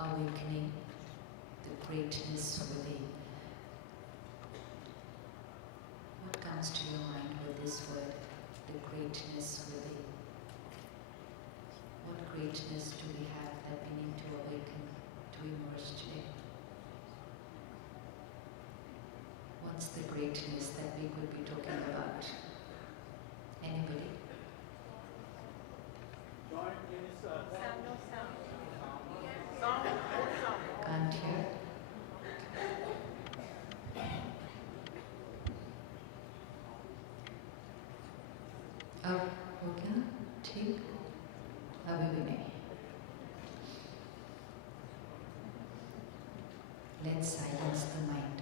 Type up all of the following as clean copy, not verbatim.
awakening the greatness within. What comes to your mind with this word, the greatness within? What greatness do we have that we need to awaken, to emerge today? What's the greatness that we could be talking about? Anybody? Can't hear. अब हो गया? ठीक? अभी भी नहीं. Let's silence the mind.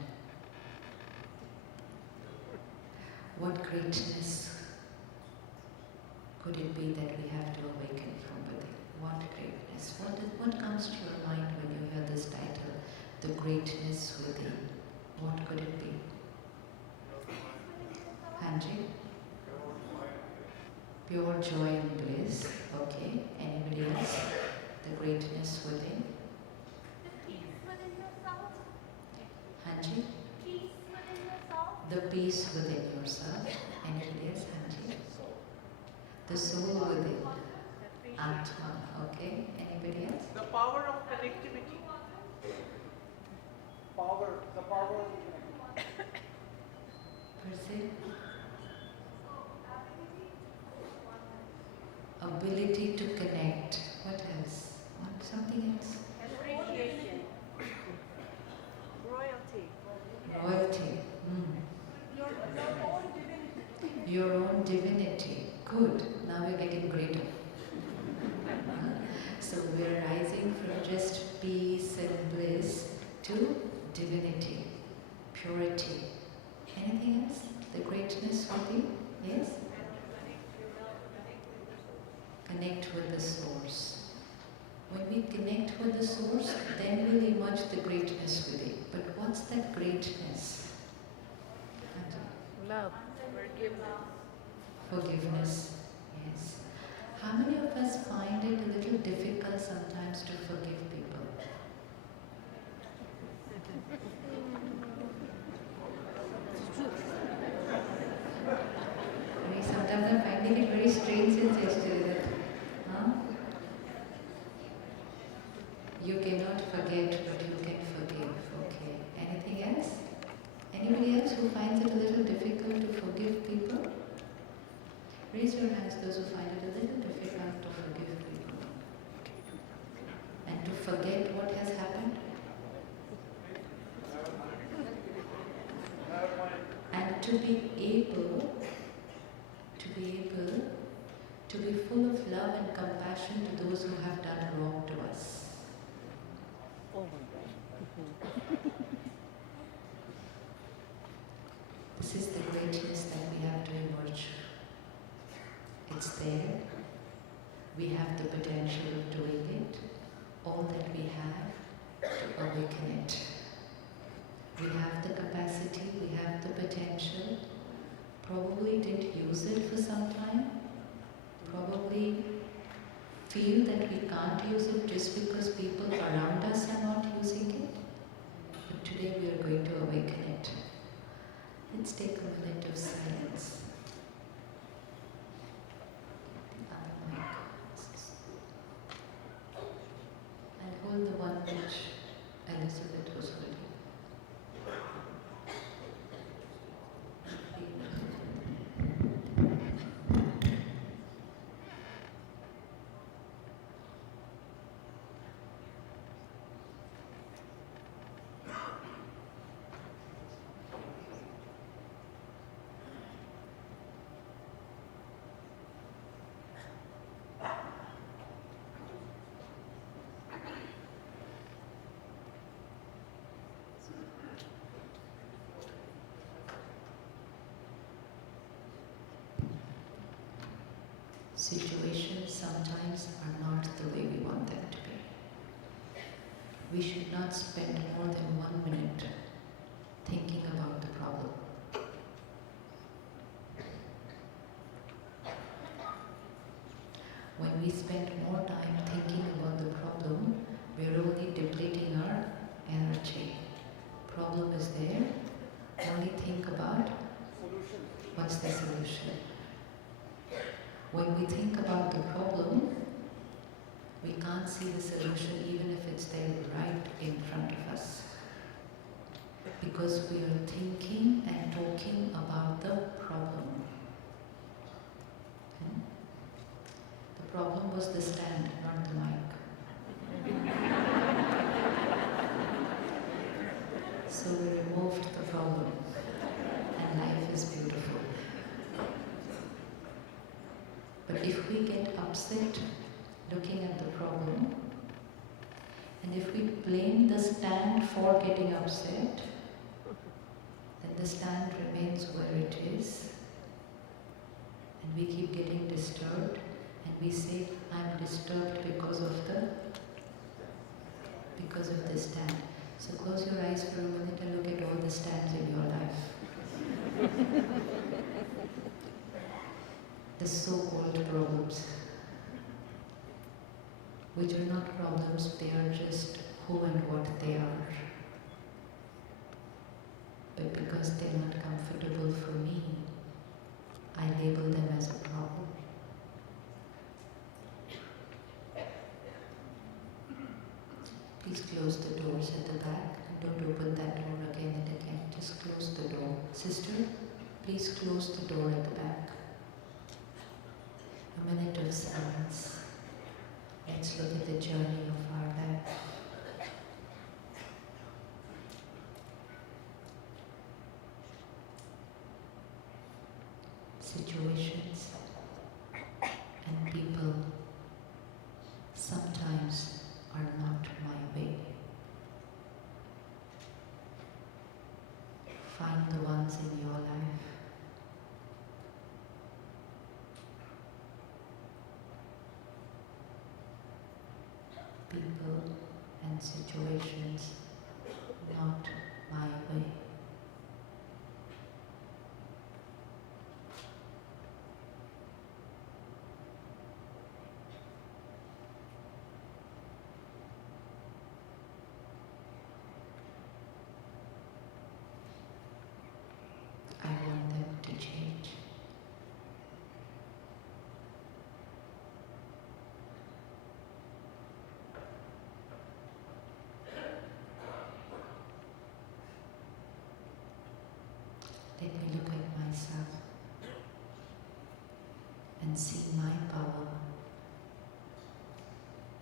What greatness could it be that we have to awaken from within? What greatness? What comes to your mind when you hear this title, The Greatness Within? What could it be? Hanji? Pure joy and bliss. Okay. Anybody else? The greatness within? Peace within yourself. Hanji? Peace within yourself. The peace within yourself. Anybody else? Hanji? The soul within. Atma. Okay. Anybody else? The power of connectivity. The power of connectivity. Perceive? Ability to connect. What else? What? Something else? Appreciation. Royalty. Royalty. Your own divinity. Good. Now we're getting greater. So we're rising from just peace and bliss to divinity, purity. Anything else? The greatness within? Yes? Connect with the source. When we connect with the source, then we'll emerge the greatness within. But what's that greatness? Love. Forgiveness. Forgiveness. Yes. How many of us find it a little difficult sometimes to forgive people? I mean, sometimes I'm finding it very strange since yesterday that, you cannot forget, but you can forgive. Okay. Anything else? Anybody else who finds it a little difficult to forgive people? Raise your hands, those who find it a little difficult to forgive people. And to forget what has happened. And to be able to be full of love and compassion to those who have done wrong to us. This is the greatness that we have to emerge. It's there. We have the potential of doing it. All that we have to awaken it. We have the capacity, we have the potential. Probably didn't use it for some time. Probably feel that we can't use it just because people around us are not using it. But today we are going to awaken it. Let's take a minute of silence. The other mic. And hold the one which Elizabeth was holding. Situations sometimes are not the way we want them to be. We should not spend more than 1 minute thinking about the problem. When we spend more time thinking about the problem, we're only depleting can't see the solution even if it's there right in front of us. Because we are thinking and talking about the problem. The problem was the stand, not the mic. So we removed the problem, and life is beautiful. But if we get upset looking at the problem, and if we blame the stand for getting upset, then the stand remains where it is, and we keep getting disturbed, and we say, I'm disturbed because of the stand. So close your eyes for a minute and look at all the stands in your life. The so-called problems, which are not problems, they are just who and what they are. But because they're not comfortable for me, I label them as a problem. Please close the doors at the back. Don't open that door again and again. Just close the door. Sister, please close the door at the back. A minute of silence. Let's look at the journey of our life. Situations and people sometimes are not my way. Find the ones in your life. People and situations not my way. I want them to change. Let me look at myself and see my power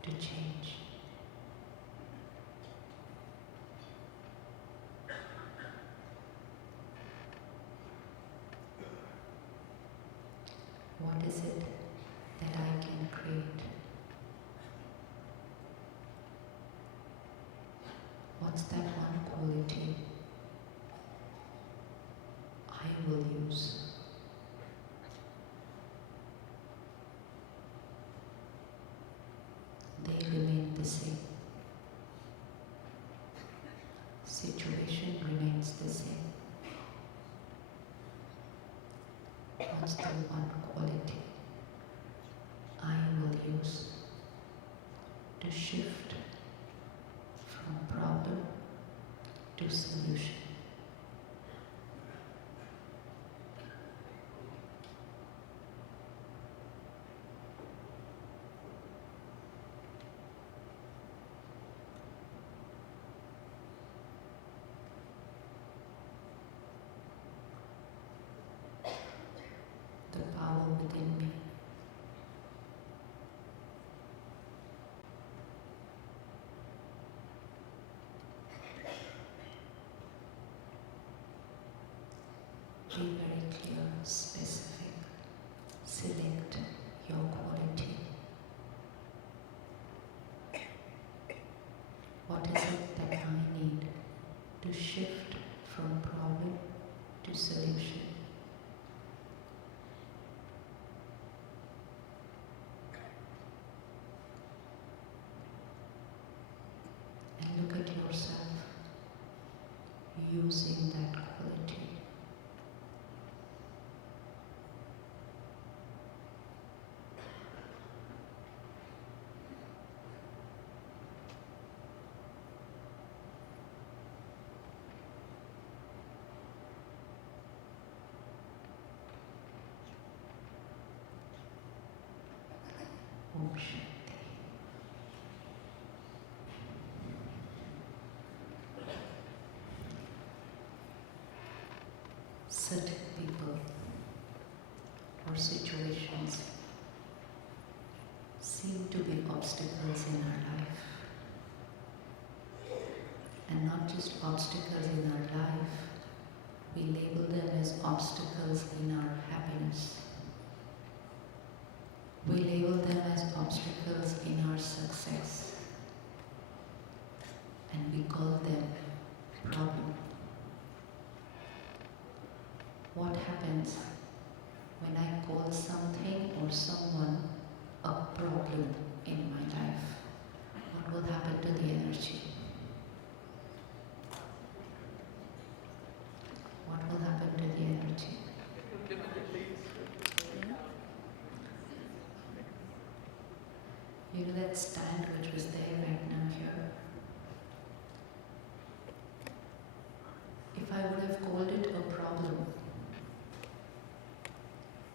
to change. What is it that I can create? What's that one quality I will use? They remain the same. Situation remains the same. What's the one quality I will use to shift from problem to solution? The power within me. Be very clear, specific. Select your quality. What is it that I need to shift from problem to solution? And look at yourself using that quality. Om Shanti. certain people or situations seem to be obstacles in our life. And not just obstacles in our life, we label them as obstacles in our happiness. We label them as obstacles in our success. And we call them problem. What happens when I call something or someone a problem in my life? What will happen to the energy? What will happen to the energy? You know that stand which was there right now here? If I would have called it a problem,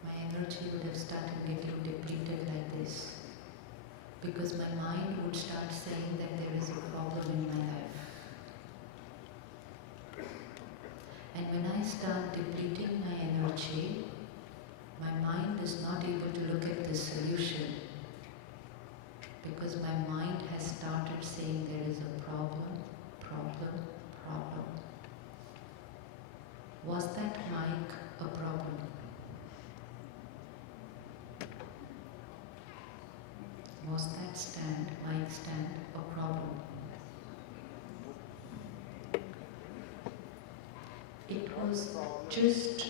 my energy would have started getting depleted like this. Because my mind would start saying that there is a problem in my life. And when I start depleting my energy, my mind is not able to look at the solution. Because my mind has started saying there is a problem, problem, problem. Was that mic a problem? Was that stand, mic stand, a problem? It was just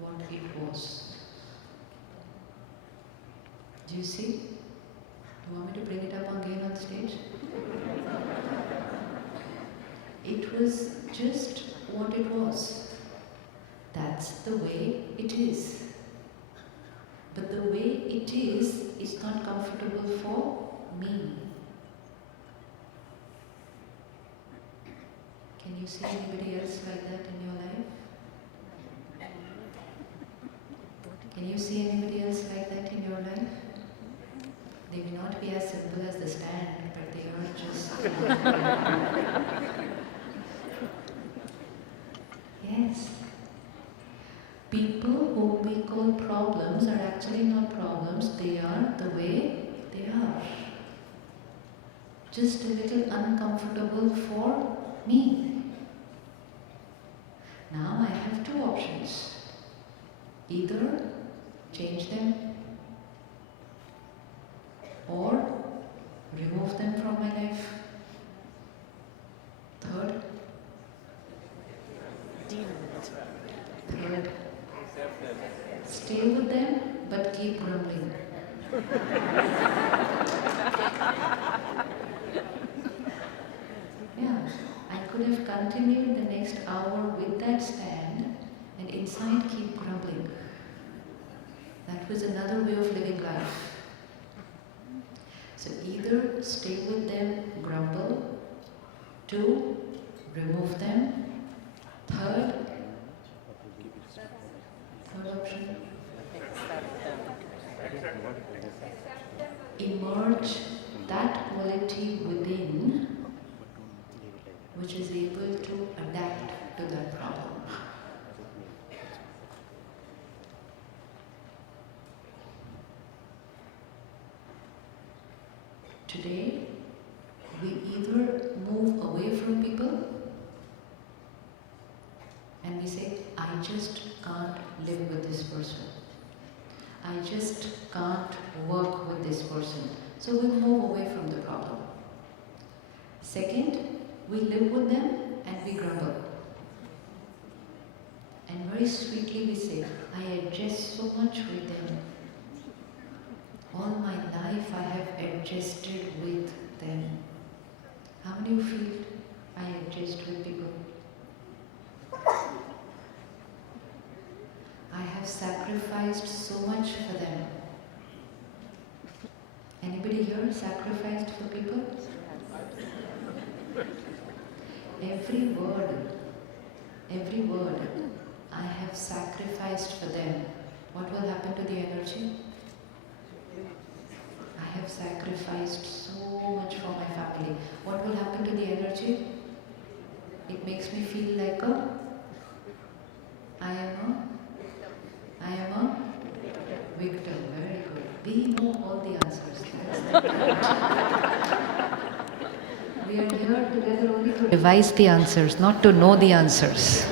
what it was. Do you see? Do you want me to bring it up again on stage? It was just what it was. That's the way it is. But the way it is not comfortable for me. Can you see anybody else like that in your life? Can you see anybody else like that in your life? They may not be as simple as the stand, but they are just... Yes. People whom we call problems are actually not problems, they are the way they are. Just a little uncomfortable for me. Now I have two options. Either change them or remove them from my life. Third, stay with them but keep grumbling. Yeah, I could have continued the next hour with that stand and inside keep grumbling. That was another way of living life. So either stay with them, grumble. 2, remove them. Third option, emerge that quality within which is able to adapt to that problem. Today, we either move away from people and we say, I just can't live with this person. I just can't work with this person. So we move away from the problem. Second, we live with them and we grumble. And very sweetly we say, I adjust so much with them. All my life I have adjusted with them. How many of you feel I adjust with people? I have sacrificed so much for them. Anybody here sacrificed for people? Every word I have sacrificed for them. What will happen to the energy? I have sacrificed so much for my family. What will happen to the energy? It makes me feel like I am a victim. Very good. We know all the answers. We are here together only to revise the answers, not to know the answers.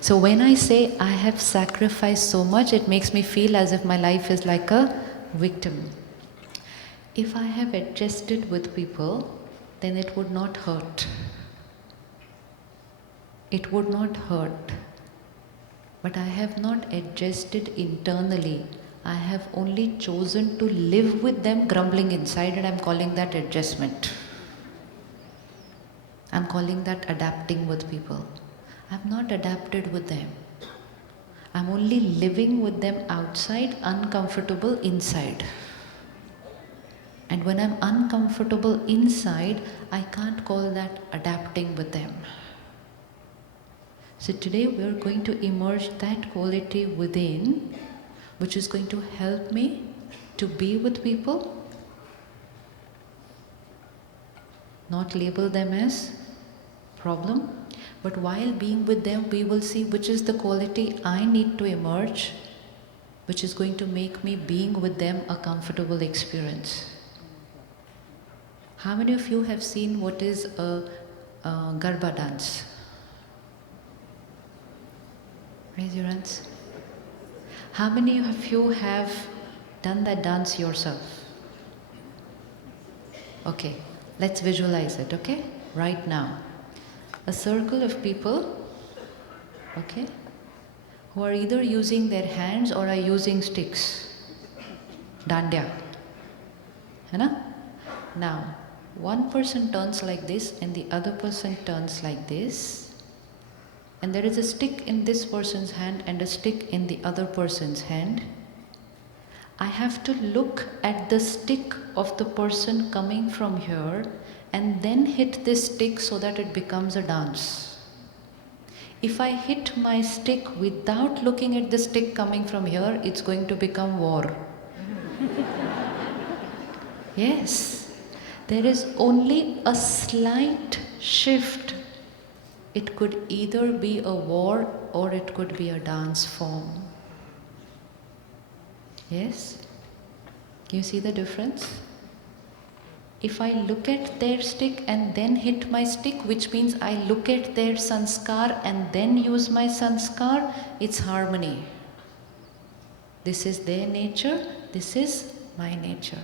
So when I say I have sacrificed so much, it makes me feel as if my life is like a victim. If I have adjusted with people, then it would not hurt. It would not hurt. But I have not adjusted internally. I have only chosen to live with them grumbling inside, and I'm calling that adjustment. I'm calling that adapting with people. I've not adapted with them. I'm only living with them outside, uncomfortable inside. And when I'm uncomfortable inside, I can't call that adapting with them. So today we're going to emerge that quality within, which is going to help me to be with people, not label them as problem, but while being with them, we will see which is the quality I need to emerge, which is going to make me being with them a comfortable experience. How many of you have seen what is a Garba dance? Raise your hands. How many of you have done that dance yourself? Okay, let's visualize it, okay? Right now. A circle of people, okay, who are either using their hands or are using sticks. Dandya. Hai na? Now, one person turns like this and the other person turns like this. And there is a stick in this person's hand and a stick in the other person's hand. I have to look at the stick of the person coming from here and then hit this stick so that it becomes a dance. If I hit my stick without looking at the stick coming from here, it's going to become war. Yes, there is only a slight shift. It could either be a war or it could be a dance form. Yes? Can you see the difference? If I look at their stick and then hit my stick, which means I look at their sanskar and then use my sanskar, it's harmony. This is their nature, this is my nature.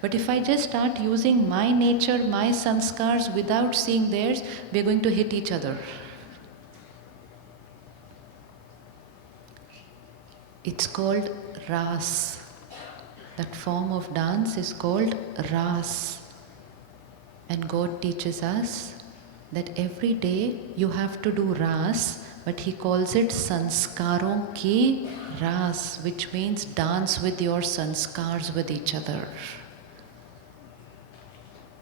But if I just start using my nature, my sanskars without seeing theirs, we're going to hit each other. It's called ras. That form of dance is called ras. And God teaches us that every day you have to do ras, but He calls it sanskaron ki ras, which means dance with your sanskars with each other.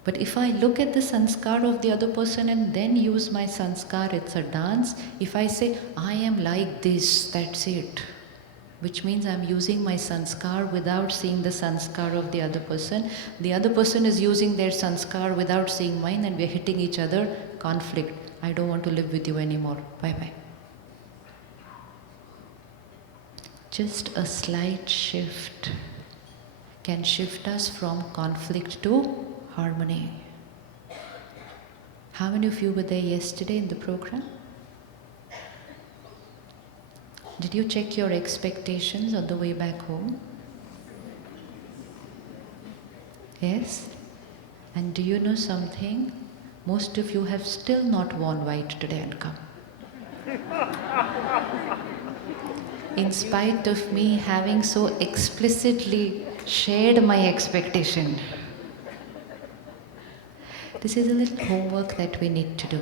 But if I look at the sanskar of the other person and then use my sanskar, it's a dance. If I say, I am like this, that's it. Which means I'm using my sanskar without seeing the sanskar of the other person. The other person is using their sanskar without seeing mine, and we're hitting each other. Conflict. I don't want to live with you anymore. Bye-bye. Just a slight shift can shift us from conflict to harmony. How many of you were there yesterday in the program? Did you check your expectations on the way back home? Yes? And do you know something? Most of you have still not worn white today and come. In spite of me having so explicitly shared my expectation. This is a little homework that we need to do.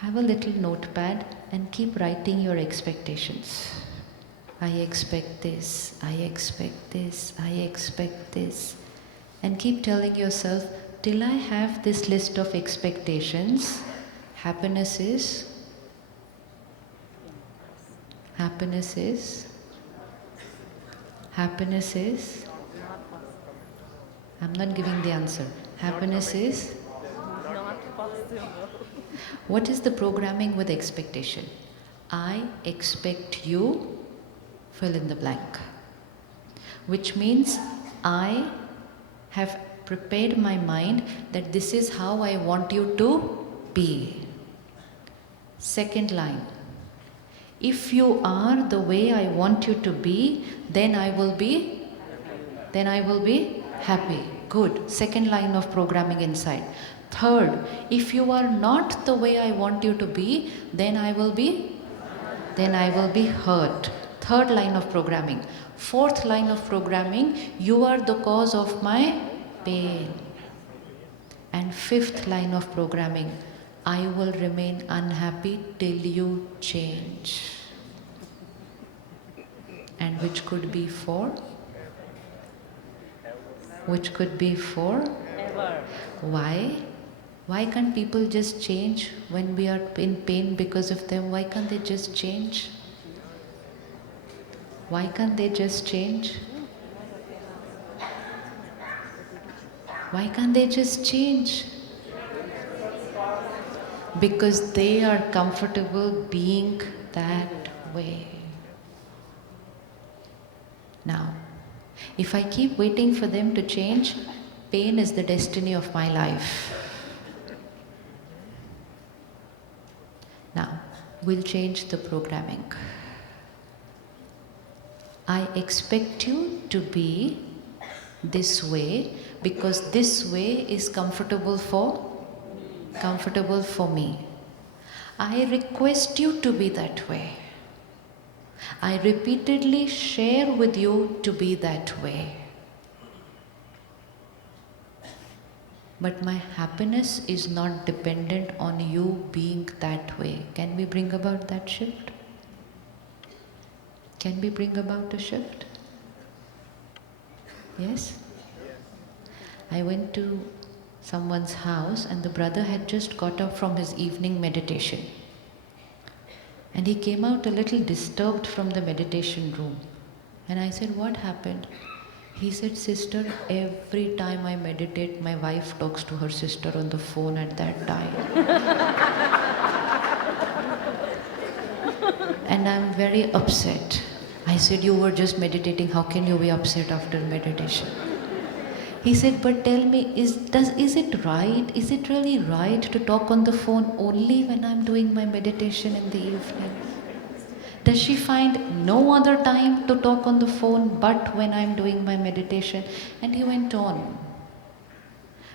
Have a little notepad and keep writing your expectations. I expect this, I expect this, I expect this. And keep telling yourself, till I have this list of expectations, happiness is, happiness is, happiness is, I'm not giving the answer. Happiness is, What is the programming with expectation? I expect you, fill in the blank. Which means I have prepared my mind that this is how I want you to be. Second line. If you are the way I want you to be, then I will be happy. Good. Second line of programming inside. Third, if you are not the way I want you to be, then I will be hurt. Third line of programming. Fourth line of programming, you are the cause of my pain. And fifth line of programming, I will remain unhappy till you change. And which could be for? Ever. Why? Why can't people just change when we are in pain because of them? Why can't they just change? Why can't they just change? Why can't they just change? Because they are comfortable being that way. Now, if I keep waiting for them to change, pain is the destiny of my life. Now, we'll change the programming. I expect you to be this way because this way is comfortable for me. I request you to be that way. I repeatedly share with you to be that way. But my happiness is not dependent on you being that way. Can we bring about that shift? Can we bring about a shift? Yes? I went to someone's house and the brother had just got up from his evening meditation. And he came out a little disturbed from the meditation room. And I said, what happened? He said, sister, every time I meditate, my wife talks to her sister on the phone at that time. And I'm very upset. I said, you were just meditating, how can you be upset after meditation? He said, but tell me, is it right? Is it really right to talk on the phone only when I'm doing my meditation in the evening? Does she find no other time to talk on the phone but when I'm doing my meditation? And he went on.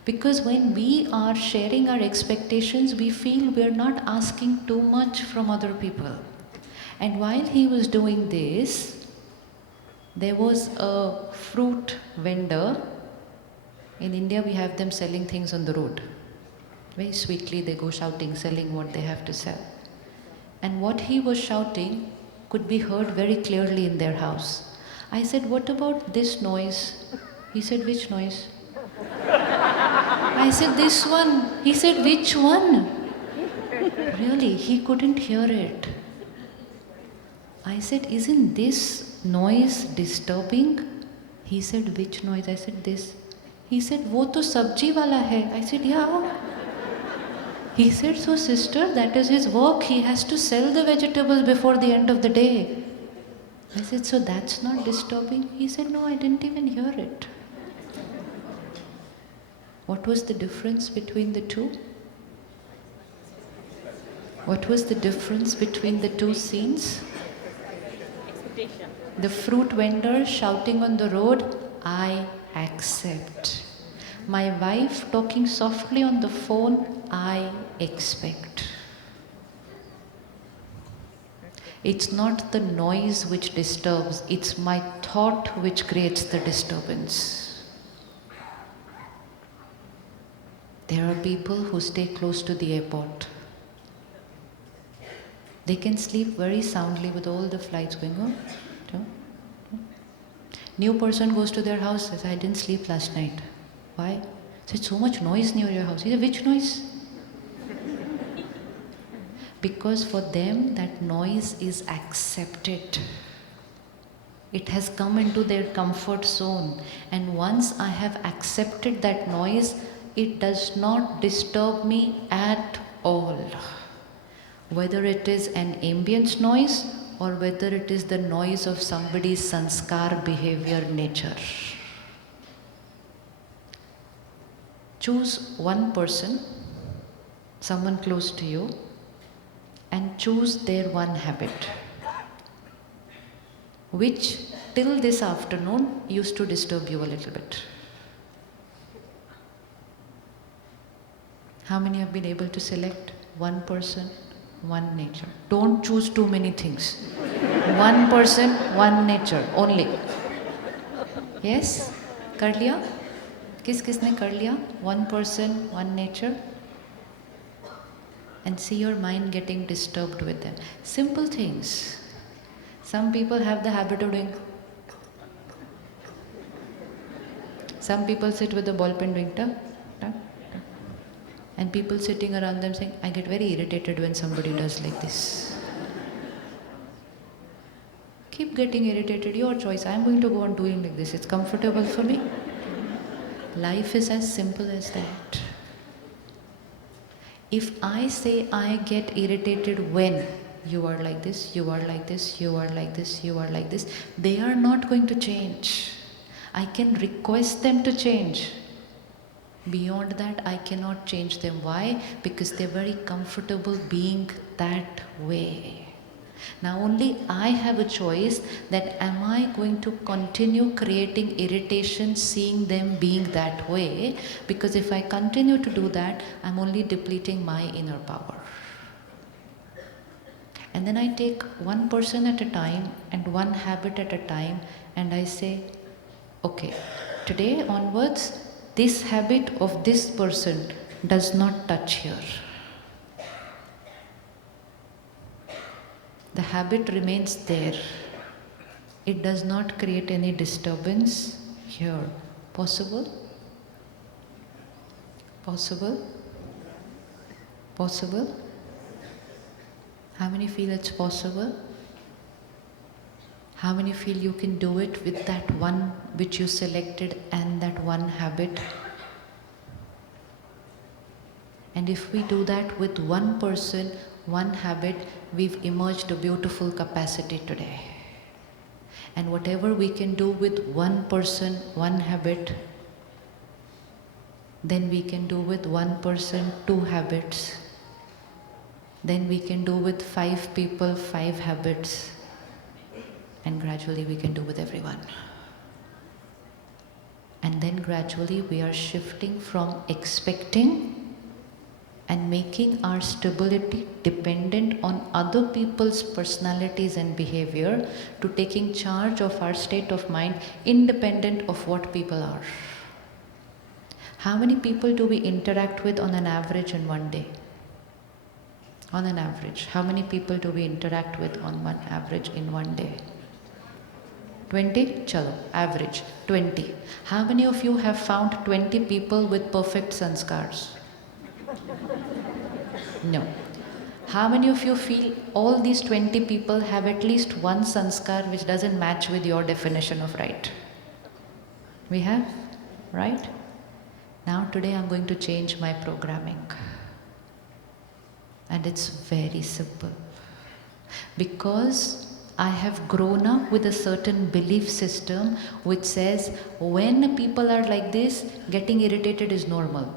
Because when we are sharing our expectations, we feel we're not asking too much from other people. And while he was doing this, there was a fruit vendor. In India, we have them selling things on the road. Very sweetly, they go shouting, selling what they have to sell. And what he was shouting could be heard very clearly in their house. I said, what about this noise? He said, which noise? I said, this one. He said, which one? Really, he couldn't hear it. I said, isn't this noise disturbing? He said, which noise? I said, this. He said, wo to sabji wala hai. I said, yeah. He said, so sister, that is his work. He has to sell the vegetables before the end of the day. I said, so that's not disturbing? He said, no, I didn't even hear it. What was the difference between the two? What was the difference between the two scenes? Expectation. The fruit vendor shouting on the road, I accept. My wife talking softly on the phone, I expect. It's not the noise which disturbs, it's my thought which creates the disturbance. There are people who stay close to the airport. They can sleep very soundly with all the flights going on. New person goes to their house, says, I didn't sleep last night. Why? Said, so much noise near your house. He said, which noise? Because for them, that noise is accepted. It has come into their comfort zone. And once I have accepted that noise, it does not disturb me at all. Whether it is an ambience noise or whether it is the noise of somebody's sanskar, behavior, nature. Choose one person, someone close to you, and choose their one habit, which till this afternoon used to disturb you a little bit. How many have been able to select one person, one nature? Don't choose too many things. One person, one nature only. Yes? कर लिया? किसने कर लिया? One person, one nature. And see your mind getting disturbed with them. Simple things. Some people have the habit of doing. Some people sit with a ball pen doing ta, ta, ta. And people sitting around them saying, I get very irritated when somebody does like this. Keep getting irritated, your choice. I am going to go on doing like this. It's comfortable for me. Life is as simple as that. If I say I get irritated when you are like this, you are like this, you are like this, you are like this, they are not going to change. I can request them to change. Beyond that, I cannot change them. Why? Because they're very comfortable being that way. Now only I have a choice that am I going to continue creating irritation seeing them being that way, because if I continue to do that, I'm only depleting my inner power. And then I take one person at a time and one habit at a time and I say, okay, today onwards, this habit of this person does not touch here. The habit remains there. It does not create any disturbance here. Possible? Possible? Possible? How many feel it's possible? How many feel you can do it with that one which you selected and that one habit? And if we do that with one person, one habit, we've emerged a beautiful capacity today. And whatever we can do with one person, one habit, then we can do with one person, two habits. Then we can do with 5 people, 5 habits. And gradually we can do with everyone. And then gradually we are shifting from expecting and making our stability dependent on other people's personalities and behavior to taking charge of our state of mind independent of what people are. How many people do we interact with on an average in one day? On an average, how many people do we interact with on one average in one day? 20? Chalo, average, 20. How many of you have found 20 people with perfect sanskars? No. How many of you feel all these 20 people have at least one sanskar which doesn't match with your definition of right? We have, right? Now today I'm going to change my programming. And it's very simple. Because I have grown up with a certain belief system which says when people are like this, getting irritated is normal.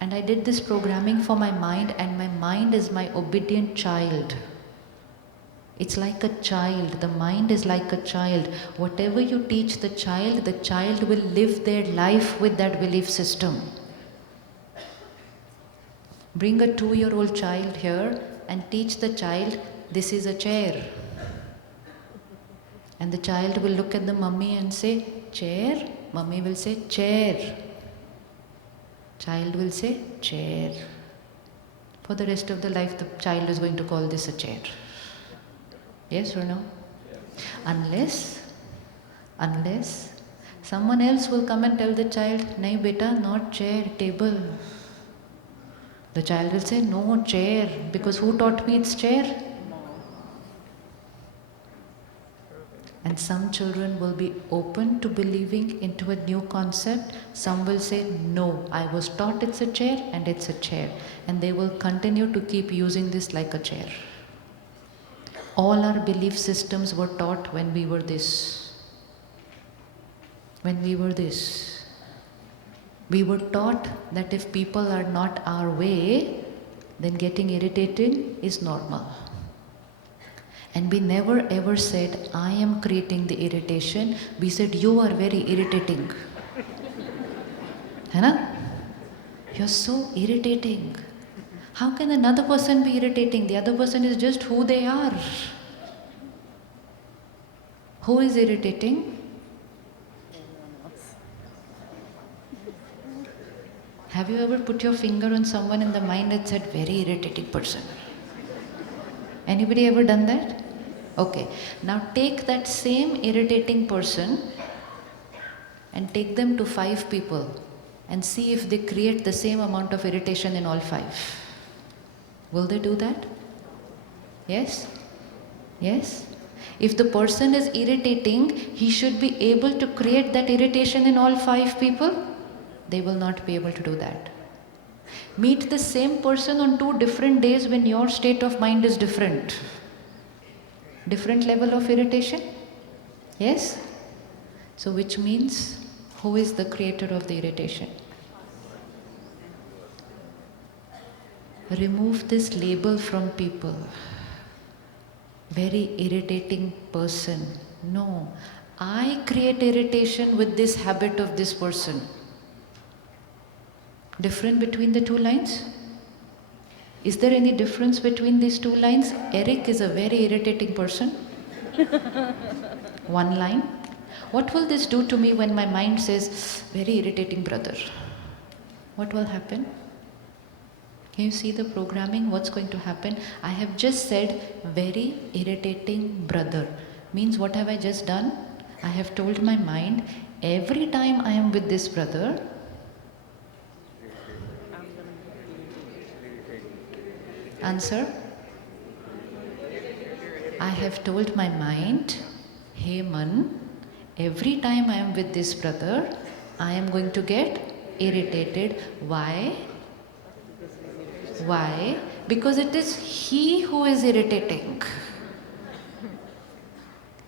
And I did this programming for my mind, and my mind is my obedient child. It's like a child. The mind is like a child. Whatever you teach the child will live their life with that belief system. Bring a 2-year-old child here and teach the child, this is a chair. And the child will look at the mummy and say, chair? Mummy will say, chair. Child will say, chair. For the rest of the life, the child is going to call this a chair. Yes or no? Unless someone else will come and tell the child, nahi beta, not chair, table. The child will say, no, chair, because who taught me it's chair? And some children will be open to believing into a new concept. Some will say, no, I was taught it's a chair and it's a chair. And they will continue to keep using this like a chair. All our belief systems were taught when we were this. When we were this. We were taught that if people are not our way, then getting irritated is normal. And we never ever said, I am creating the irritation. We said, you are very irritating. Hai na? You're so irritating. How can another person be irritating? The other person is just who they are. Who is irritating? Have you ever put your finger on someone in the mind and said, very irritating person? Anybody ever done that? Okay. Now take that same irritating person and take them to 5 people and see if they create the same amount of irritation in all 5. Will they do that? Yes? Yes? If the person is irritating, he should be able to create that irritation in all 5 people. They will not be able to do that. Meet the same person on 2 different days when your state of mind is different. Different level of irritation? Yes? So which means, who is the creator of the irritation? Remove this label from people. Very irritating person. No. I create irritation with this habit of this person. Different between the 2 lines? Is there any difference between these 2 lines? Eric is a very irritating person. 1 line. What will this do to me when my mind says, very irritating brother? What will happen? Can you see the programming? What's going to happen? I have just said, very irritating brother. Means what have I just done? I have told my mind, every time I am with this brother, answer? I have told my mind, hey Man, every time I am with this brother, I am going to get irritated. Why? Why? Because it is he who is irritating.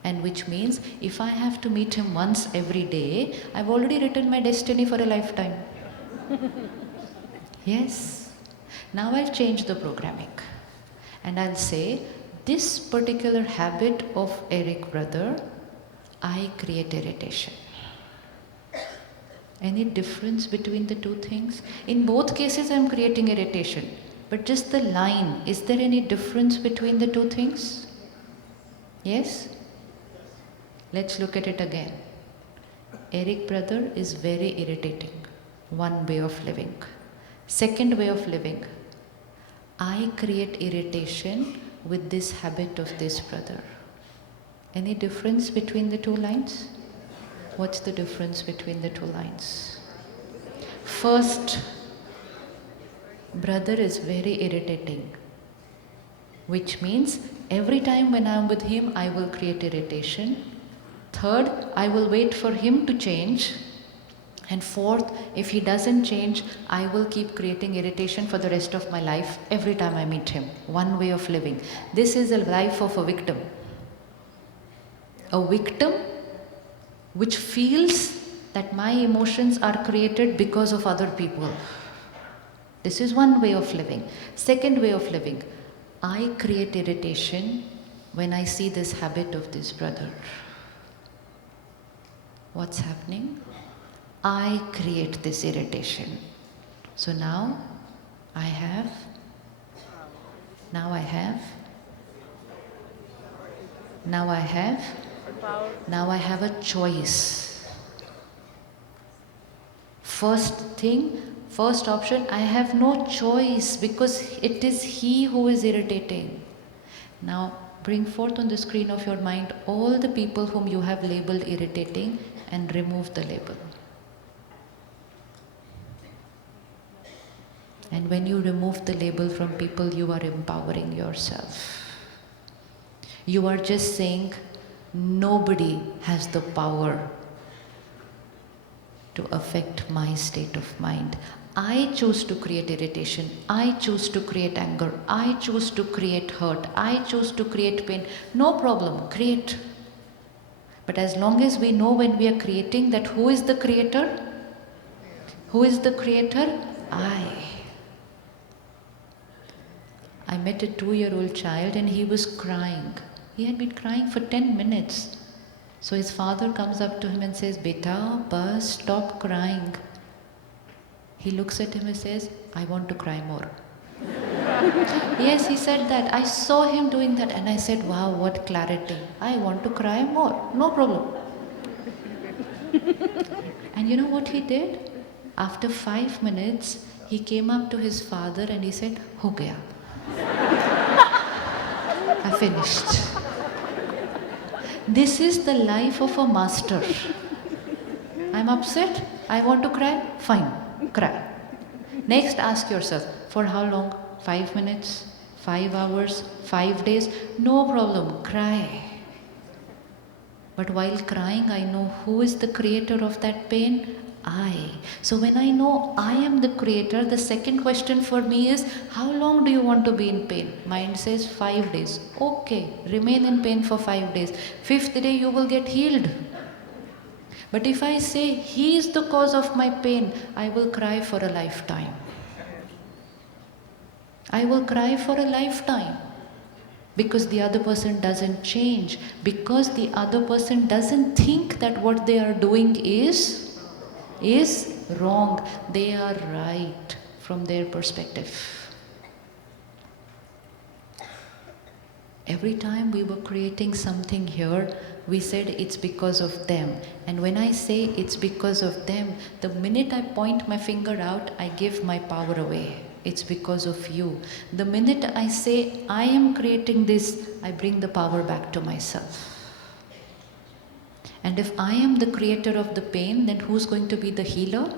And which means, if I have to meet him once every day, I've already written my destiny for a lifetime. Yes. Now I'll change the programming. And I'll say, this particular habit of Eric brother, I create irritation. Any difference between the 2 things? In both cases I'm creating irritation. But just the line, is there any difference between the 2 things? Yes? Let's look at it again. Eric brother is very irritating. 1 way of living. Second way of living. I create irritation with this habit of this brother. Any difference between the 2 lines? What's the difference between the 2 lines? First, brother is very irritating, which means every time when I am with him, I will create irritation. Third, I will wait for him to change. And fourth, if he doesn't change, I will keep creating irritation for the rest of my life every time I meet him. 1 way of living. This is the life of a victim. A victim which feels that my emotions are created because of other people. This is 1 way of living. Second way of living. I create irritation when I see this habit of this brother. What's happening? I create this irritation. So now I have a choice. First option, I have no choice because it is he who is irritating. Now bring forth on the screen of your mind all the people whom you have labeled irritating and remove the label. And when you remove the label from people, you are empowering yourself. You are just saying, nobody has the power to affect my state of mind. I choose to create irritation, I choose to create anger, I choose to create hurt, I choose to create pain. No problem, create. But as long as we know when we are creating that who is the creator? Who is the creator? I met a 2-year-old child and he was crying. He had been crying for 10 minutes. So his father comes up to him and says, Beta, bus, stop crying. He looks at him and says, I want to cry more. Yes, he said that. I saw him doing that and I said, wow, what clarity. I want to cry more. No problem. And you know what he did? After 5 minutes, he came up to his father and he said, Ho gaya. I finished. This is the life of a master. I'm upset. I want to cry. Fine, cry. Next, ask yourself, for how long? 5 minutes? 5 hours? 5 days? No problem, cry. But while crying, I know who is the creator of that pain? I. So when I know I am the creator, the second question for me is, how long do you want to be in pain? Mind says 5 days. Okay, remain in pain for 5 days. 5th day you will get healed. But if I say, he is the cause of my pain, I will cry for a lifetime. I will cry for a lifetime. Because the other person doesn't change. Because the other person doesn't think that what they are doing is wrong. They are right from their perspective. Every time we were creating something here, we said it's because of them. And when I say it's because of them, the minute I point my finger out, I give my power away. It's because of you. The minute I say I am creating this, I bring the power back to myself. And if I am the creator of the pain, then who's going to be the healer?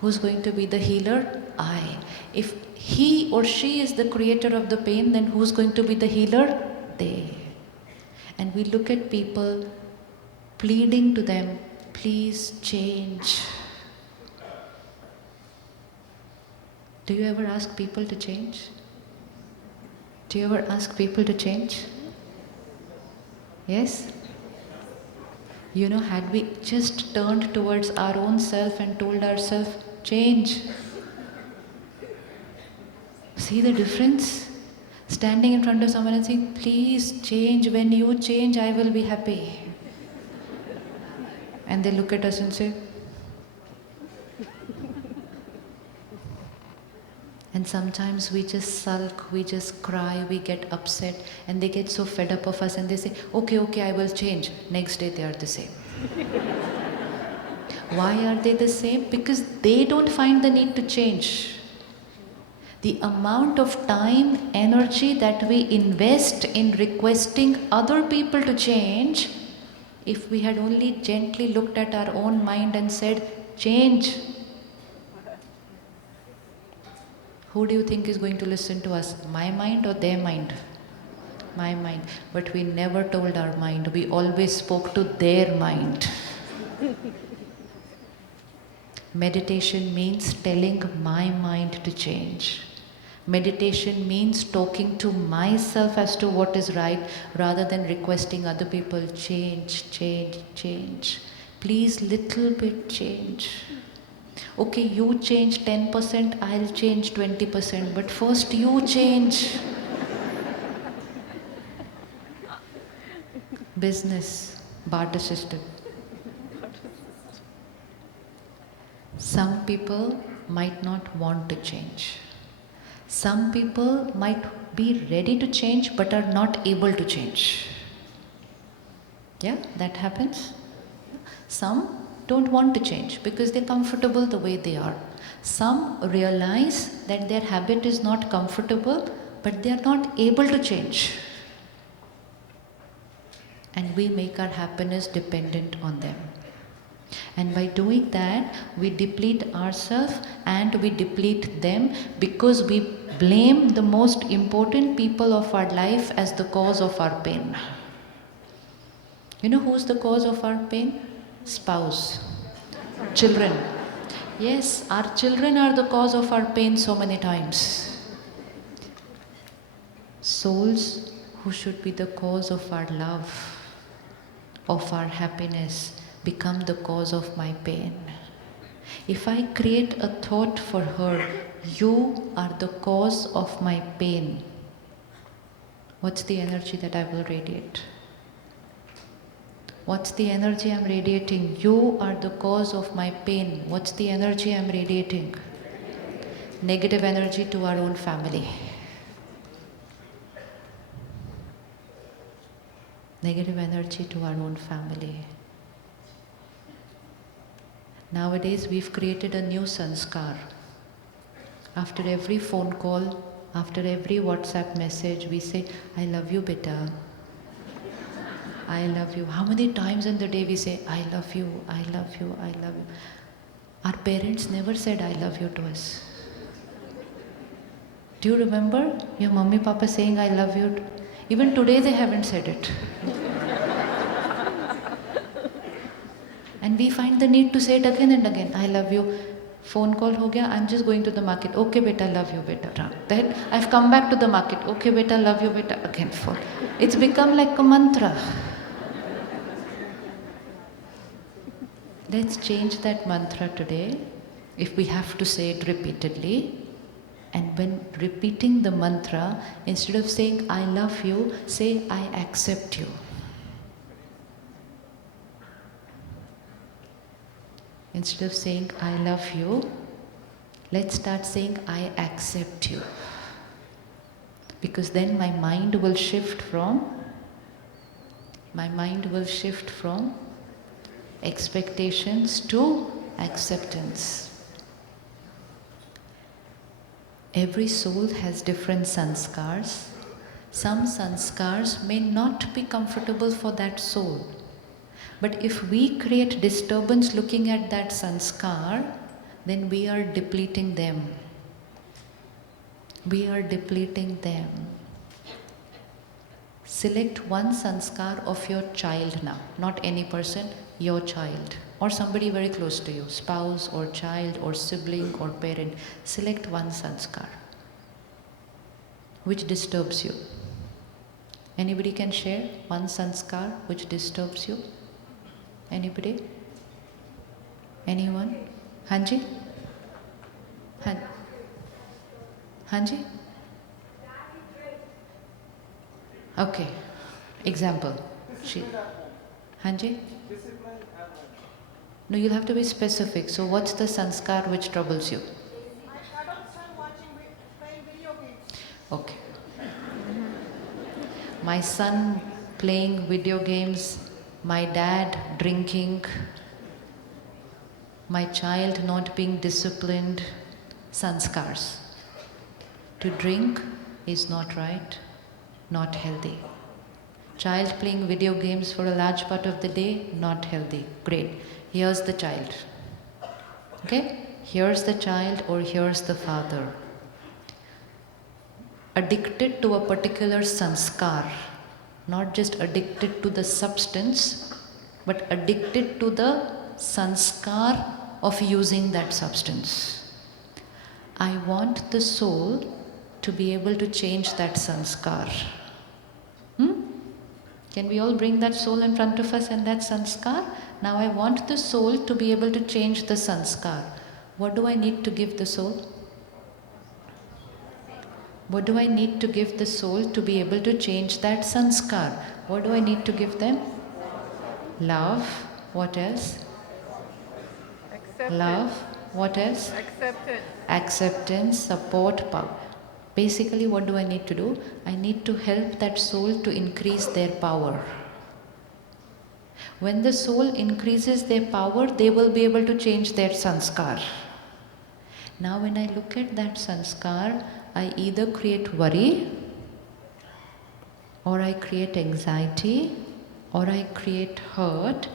Who's going to be the healer? I. If he or she is the creator of the pain, then who's going to be the healer? They. And we look at people pleading to them, please change. Do you ever ask people to change? Do you ever ask people to change? Yes? You know, had we just turned towards our own self and told ourselves, change. See the difference? Standing in front of someone and saying, please change. When you change, I will be happy. And they look at us and say, and sometimes we just sulk, we just cry, we get upset, and they get so fed up of us and they say, okay, I will change. Next day they are the same. Why are they the same? Because they don't find the need to change. The amount of time, energy that we invest in requesting other people to change, if we had only gently looked at our own mind and said, change. Who do you think is going to listen to us? My mind or their mind? My mind. But we never told our mind. We always spoke to their mind. Meditation means telling my mind to change. Meditation means talking to myself as to what is right rather than requesting other people, change, change, change. Please, little bit change. Okay, you change 10%, I'll change 20%, but first you change. Business, barter system. Some people might not want to change. Some people might be ready to change but are not able to change. Yeah, that happens. Some don't want to change because they're comfortable the way they are. Some realize that their habit is not comfortable, but they are not able to change. And we make our happiness dependent on them. And by doing that, we deplete ourselves and we deplete them because we blame the most important people of our life as the cause of our pain. You know who's the cause of our pain? Spouse. Children. Yes, our children are the cause of our pain so many times. Souls who should be the cause of our love, of our happiness, become the cause of my pain. If I create a thought for her, you are the cause of my pain, what's the energy that I will radiate? What's the energy I'm radiating? You are the cause of my pain. What's the energy I'm radiating? Negative energy to our own family. Negative energy to our own family. Nowadays we've created a new sanskar. After every phone call, after every WhatsApp message, we say, I love you, beta. I love you. How many times in the day we say, I love you, I love you, I love you. Our parents never said, I love you to us. Do you remember your mummy, papa saying, I love you? Even today they haven't said it. And we find the need to say it again and again. I love you. Phone call ho gaya, I'm just going to the market. Okay beta, love you beta. Then I've come back to the market. Okay beta, love you beta. Again phone. It's become like a mantra. Let's change that mantra today, if we have to say it repeatedly. And when repeating the mantra, instead of saying I love you, say I accept you. Instead of saying I love you, let's start saying I accept you. Because then my mind will shift from expectations to acceptance. Every soul has different sanskars. Some sanskars may not be comfortable for that soul. But if we create disturbance looking at that sanskar, then we are depleting them. We are depleting them. Select one sanskar of your child now, not any person, your child, or somebody very close to you, spouse or child or sibling or parent. Select one sanskar which disturbs you. Anybody can share one sanskar which disturbs you? Anybody? Anyone? Hanji? Hanji? Okay. Example. Hanji? Discipline and No, you'll have to be specific. So what's the sanskar which troubles you? I don't stand playing video games. Okay. My son playing video games, my dad drinking, my child not being disciplined, sanskars. To drink is not right, not healthy. Child playing video games for a large part of the day, not healthy. Great. Here's the child. Okay? Here's the child or here's the father. Addicted to a particular sanskar, not just addicted to the substance, but addicted to the sanskar of using that substance. I want the soul to be able to change that sanskar. Can we all bring that soul in front of us and that sanskar? Now I want the soul to be able to change the sanskar. What do I need to give the soul? What do I need to give the soul to be able to change that sanskar? What do I need to give them? Love. What else? Acceptance. Love. What else? Acceptance. Acceptance, support, power. Basically, what do I need to do? I need to help that soul to increase their power. When the soul increases their power, they will be able to change their sanskar. Now when I look at that sanskar, I either create worry, or I create anxiety, or I create hurt,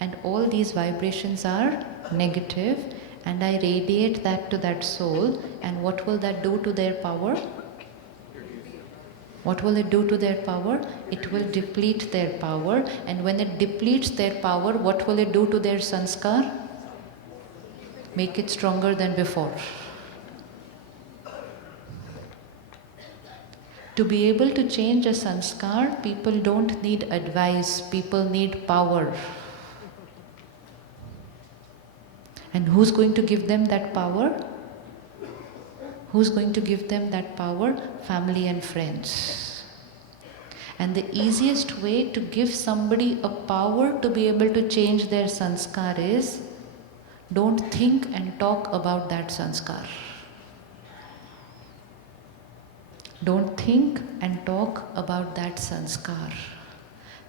and all these vibrations are negative, and I radiate that to that soul, and what will that do to their power? What will it do to their power? It will deplete their power, and when it depletes their power, what will it do to their sanskar? Make it stronger than before. To be able to change a sanskar, people don't need advice, people need power. And who's going to give them that power? Who's going to give them that power? Family and friends. And the easiest way to give somebody a power to be able to change their sanskar is, don't think and talk about that sanskar. Don't think and talk about that sanskar.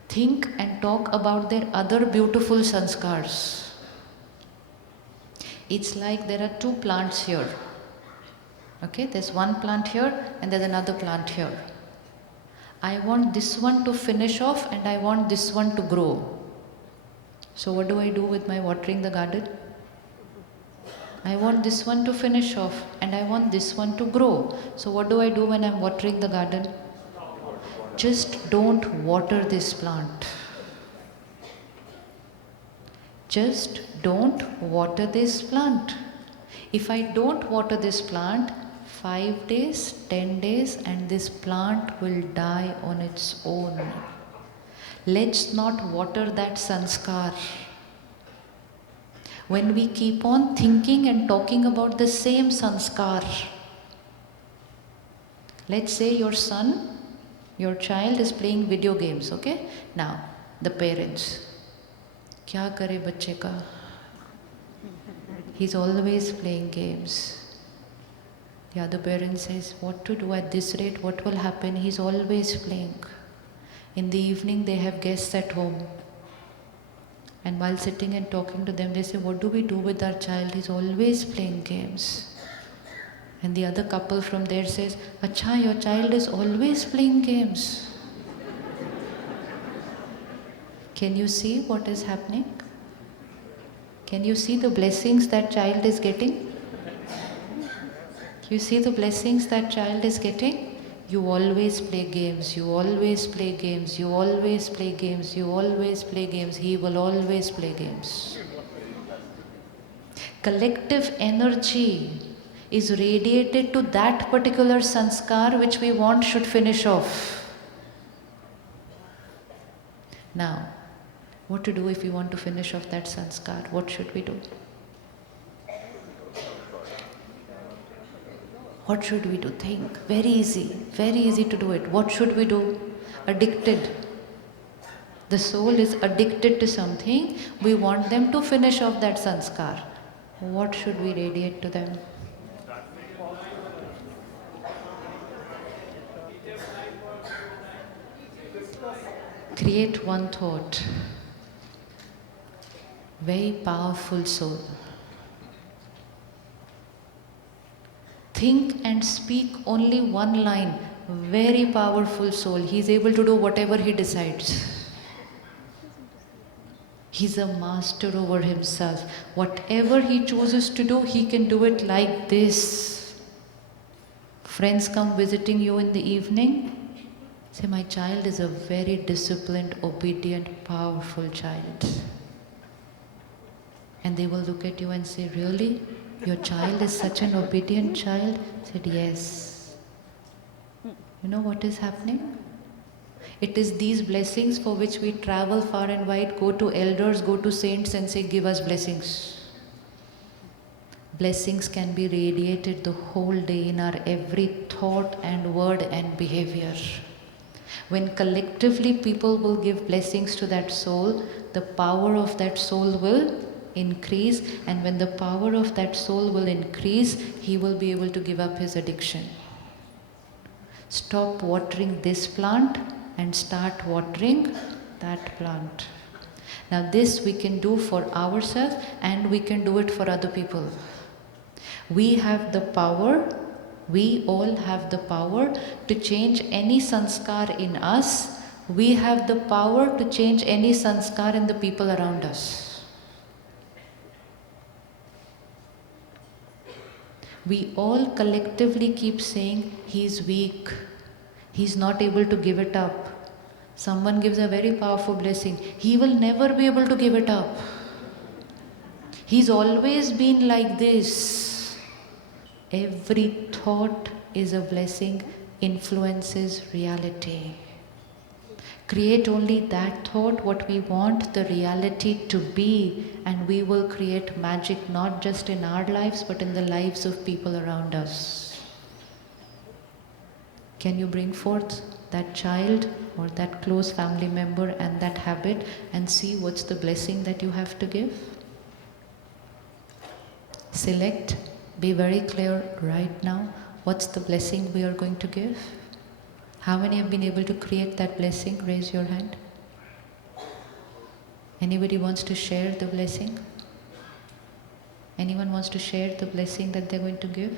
Think and talk about their other beautiful sanskars. It's like there are two plants here. Okay, there's one plant here and there's another plant here. I want this one to finish off and I want this one to grow. So what do I do with my watering the garden? I want this one to finish off and I want this one to grow. So what do I do when I'm watering the garden? Just don't water this plant. Just don't water this plant. If I don't water this plant, 5 days, 10 days, and this plant will die on its own. Let's not water that sanskar. When we keep on thinking and talking about the same sanskar, let's say your son, your child is playing video games, okay? Now, the parents, kya kare bacche ka? He's always playing games. The other parent says, what to do at this rate, what will happen? He's always playing. In the evening, they have guests at home. And while sitting and talking to them, they say, what do we do with our child? He's always playing games. And the other couple from there says, Acha, your child is always playing games. Can you see what is happening? Can you see the blessings that child is getting? You see the blessings that child is getting? You always play games, you always play games, you always play games, you always play games. He will always play games. Collective energy is radiated to that particular sanskar which we want should finish off. Now, what to do if we want to finish off that sanskar? What should we do? What should we do? Think. Very easy to do it. What should we do? Addicted. The soul is addicted to something. We want them to finish off that sanskar. What should we radiate to them? Create one thought. Very powerful soul. Think and speak only one line. Very powerful soul. He is able to do whatever he decides. He's a master over himself. Whatever he chooses to do, he can do it like this. Friends come visiting you in the evening. Say, my child is a very disciplined, obedient, powerful child. And they will look at you and say, really? Your child is such an obedient child? Said, yes. You know what is happening? It is these blessings for which we travel far and wide, go to elders, go to saints and say, give us blessings. Blessings can be radiated the whole day in our every thought and word and behavior. When collectively people will give blessings to that soul, the power of that soul will increase, and when the power of that soul will increase, he will be able to give up his addiction. Stop watering this plant and start watering that plant. Now this we can do for ourselves and we can do it for other people. We have the power, we all have the power to change any sanskar in us. We have the power to change any sanskar in the people around us. We all collectively keep saying, he is weak, He's not able to give it up. Someone gives a very powerful blessing, he will never be able to give it up. He's always been like this. Every thought is a blessing, influences reality. Create only that thought, what we want the reality to be, and we will create magic not just in our lives but in the lives of people around us. Can you bring forth that child or that close family member and that habit and see what's the blessing that you have to give? Select, be very clear right now, what's the blessing we are going to give? How many have been able to create that blessing? Raise your hand. Anybody wants to share the blessing? Anyone wants to share the blessing that they're going to give?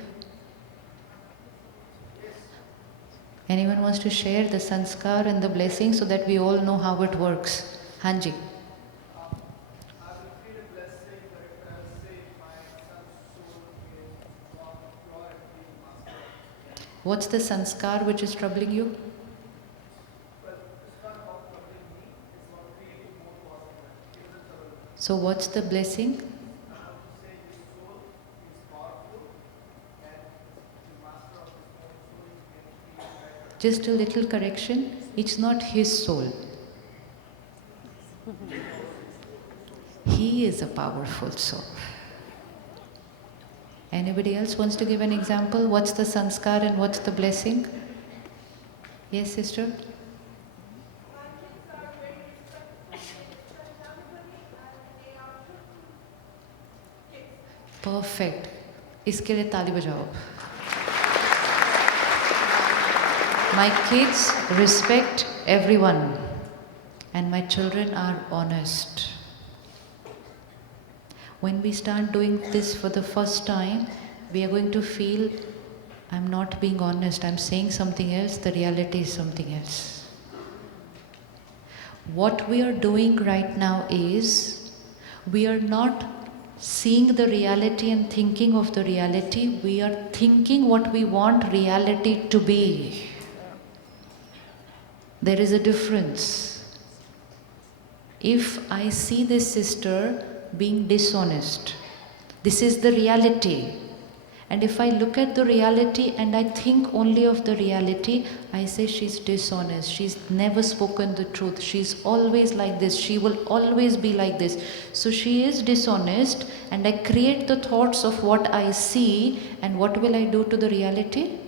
Anyone wants to share the sanskar and the blessing so that we all know how it works? Hanji. What's the sanskar which is troubling you? So what's the blessing? Just a little correction, it's not his soul. He is a powerful soul. Anybody else wants to give an example? What's the sanskar and what's the blessing? Yes, sister? Perfect. इसके लिए ताली बजाओ. My kids respect everyone and my children are honest. When we start doing this for the first time, we are going to feel, I'm not being honest, I'm saying something else, the reality is something else. What we are doing right now is, we are not seeing the reality and thinking of the reality, we are thinking what we want reality to be. There is a difference. If I see this sister being dishonest, this is the reality. And if I look at the reality and I think only of the reality, I say she's dishonest, she's never spoken the truth, she's always like this, she will always be like this. So she is dishonest and I create the thoughts of what I see, and what will I do to the reality?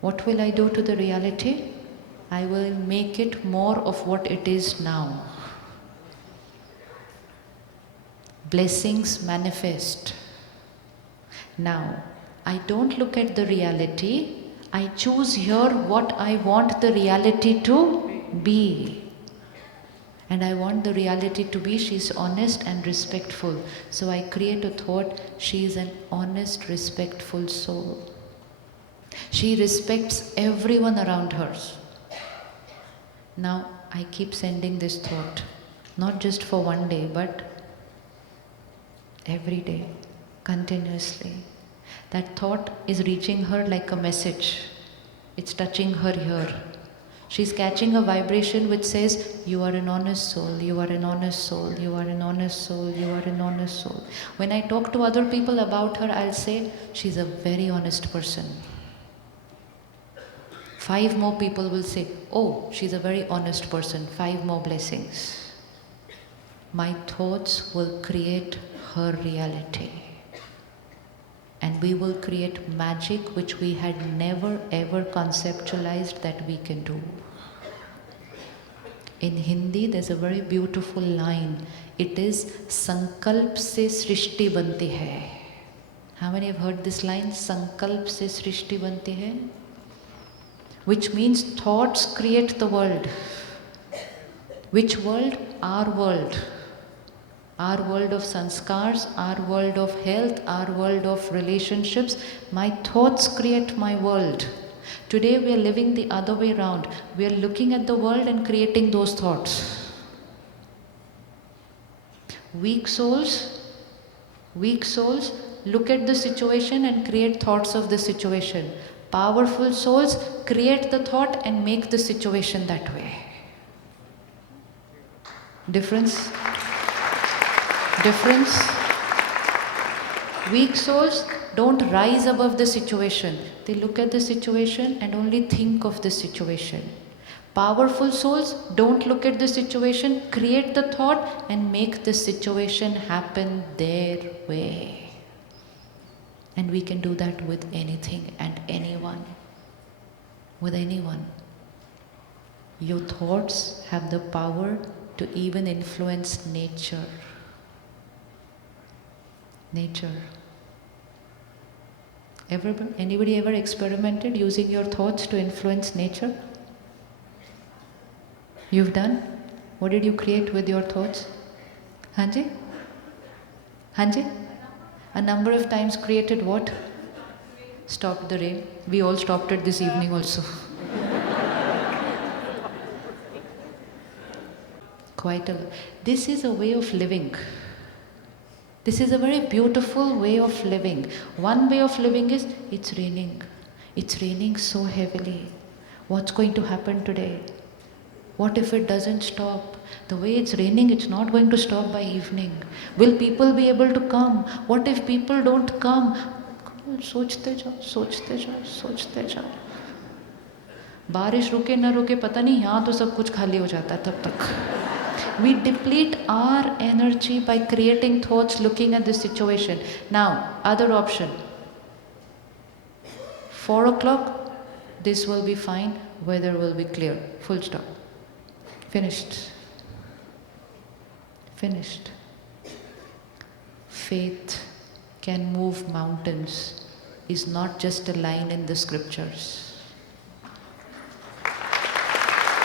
What will I do to the reality? I will make it more of what it is now. Blessings manifest. Now, I don't look at the reality, I choose here what I want the reality to be. And I want the reality to be, she's honest and respectful. So I create a thought, she is an honest, respectful soul. She respects everyone around her. Now, I keep sending this thought, not just for one day, but every day, continuously. That thought is reaching her like a message. It's touching her here. She's catching a vibration which says, you are an honest soul, you are an honest soul, you are an honest soul, you are an honest soul. When I talk to other people about her, I'll say, she's a very honest person. 5 more people will say, oh, she's a very honest person, 5 more blessings. My thoughts will create her reality. And we will create magic which we had never ever conceptualized that we can do. In Hindi, there's a very beautiful line. It is, Sankalp se srishti banti hai. How many have heard this line? Sankalp se srishti banti hai. Which means thoughts create the world. Which world? Our world. Our world of sanskars, our world of health, our world of relationships. My thoughts create my world. Today we are living the other way around. We are looking at the world and creating those thoughts. Weak souls look at the situation and create thoughts of the situation. Powerful souls create the thought and make the situation that way. Difference? Difference? Weak souls don't rise above the situation. They look at the situation and only think of the situation. Powerful souls don't look at the situation, create the thought and make the situation happen their way. And we can do that with anything and anyone. With anyone. Your thoughts have the power to even influence nature. Nature. Anybody ever experimented using your thoughts to influence nature? You've done? What did you create with your thoughts? Hanji? Hanji? A number of times created what? Stopped the rain. We all stopped it this evening also. Quite a lot. This is a way of living. This is a very beautiful way of living. One way of living is, it's raining. It's raining so heavily. What's going to happen today? What if it doesn't stop? The way it's raining, it's not going to stop by evening. Will people be able to come? What if people don't come? सोचते जाओ, सोचते जाओ, सोचते जाओ. बारिश रुके न रुके पता नहीं, यहाँ तो सब कुछ खाली हो जाता है तब तक. We deplete our energy by creating thoughts looking at the situation. Now, other option. 4 o'clock, this will be fine, weather will be clear. Full stop. Finished. Finished. Faith can move mountains is not just a line in the scriptures.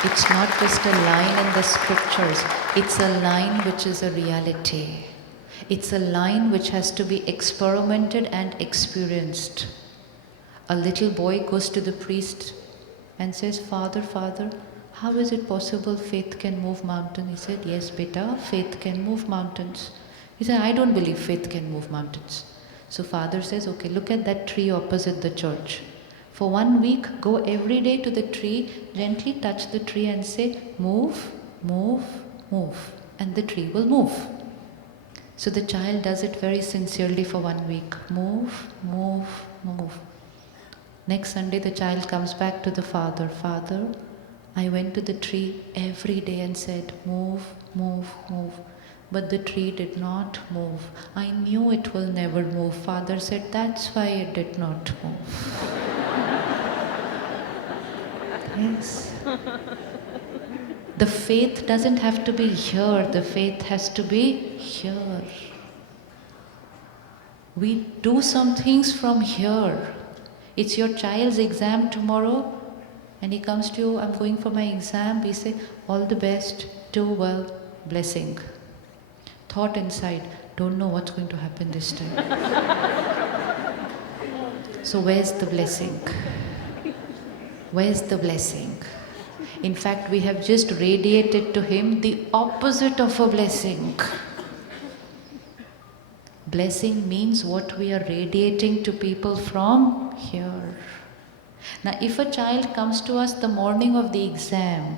It's not just a line in the scriptures. It's a line which is a reality. It's a line which has to be experimented and experienced. A little boy goes to the priest and says, Father, Father, how is it possible faith can move mountains? He said, yes, beta, faith can move mountains. He said, I don't believe faith can move mountains. So father says, okay, look at that tree opposite the church. For 1 week, go every day to the tree, gently touch the tree and say, move, move, move. And the tree will move. So the child does it very sincerely for 1 week. Move, move, move. Next Sunday, the child comes back to the father. Father, I went to the tree every day and said, move, move, move. But the tree did not move. I knew it will never move. Father said, that's why it did not move. Yes. The faith doesn't have to be here. The faith has to be here. We do some things from here. It's your child's exam tomorrow. And he comes to you, I'm going for my exam. We say, all the best, do well, blessing. Thought inside, don't know what's going to happen this time. So where's the blessing? Where's the blessing? In fact, we have just radiated to him the opposite of a blessing. Blessing means what we are radiating to people from here. Now, if a child comes to us the morning of the exam,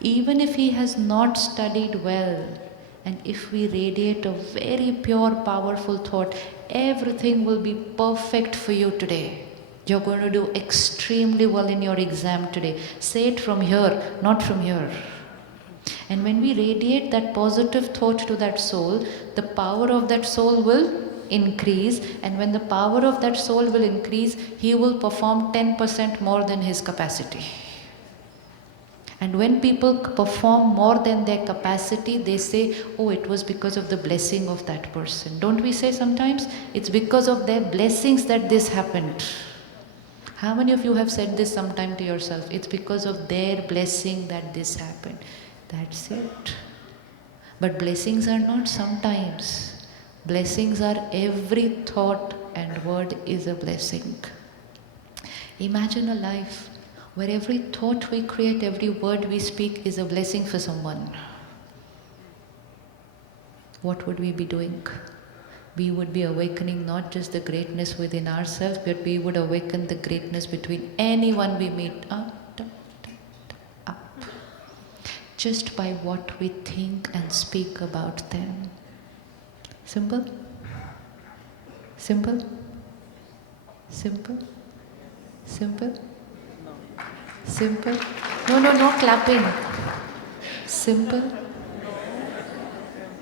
even if he has not studied well, and if we radiate a very pure, powerful thought, everything will be perfect for you today. You're going to do extremely well in your exam today. Say it from here, not from here. And when we radiate that positive thought to that soul, the power of that soul will increase, and when the power of that soul will increase, he will perform 10% more than his capacity. And when people perform more than their capacity, they say, oh, it was because of the blessing of that person. Don't we say sometimes? It's because of their blessings that this happened. How many of you have said this sometime to yourself? It's because of their blessing that this happened. That's it. But blessings are not sometimes. Blessings are every thought and word is a blessing. Imagine a life where every thought we create, every word we speak is a blessing for someone. What would we be doing? We would be awakening not just the greatness within ourselves, but we would awaken the greatness between anyone we meet. Up. Just by what we think and speak about them. Simple? Simple? Simple? Simple? Simple? No clapping. Simple?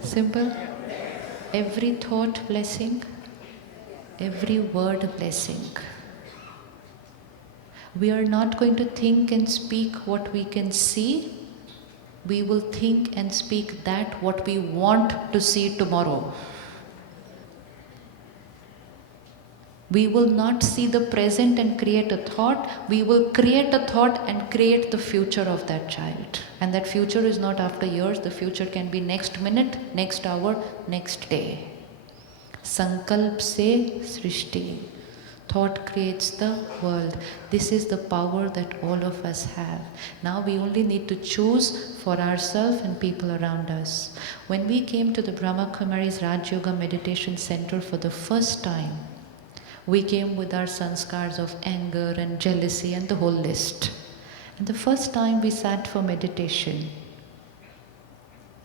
Simple? Every thought blessing, every word blessing. We are not going to think and speak what we can see. We will think and speak that what we want to see tomorrow. We will not see the present and create a thought. We will create a thought and create the future of that child. And that future is not after years. The future can be next minute, next hour, next day. Sankalp se srishti. Thought creates the world. This is the power that all of us have. Now we only need to choose for ourselves and people around us. When we came to the Brahma Kumari's Raj Yoga Meditation Center for the first time, we came with our sanskars of anger and jealousy and the whole list. And the first time we sat for meditation,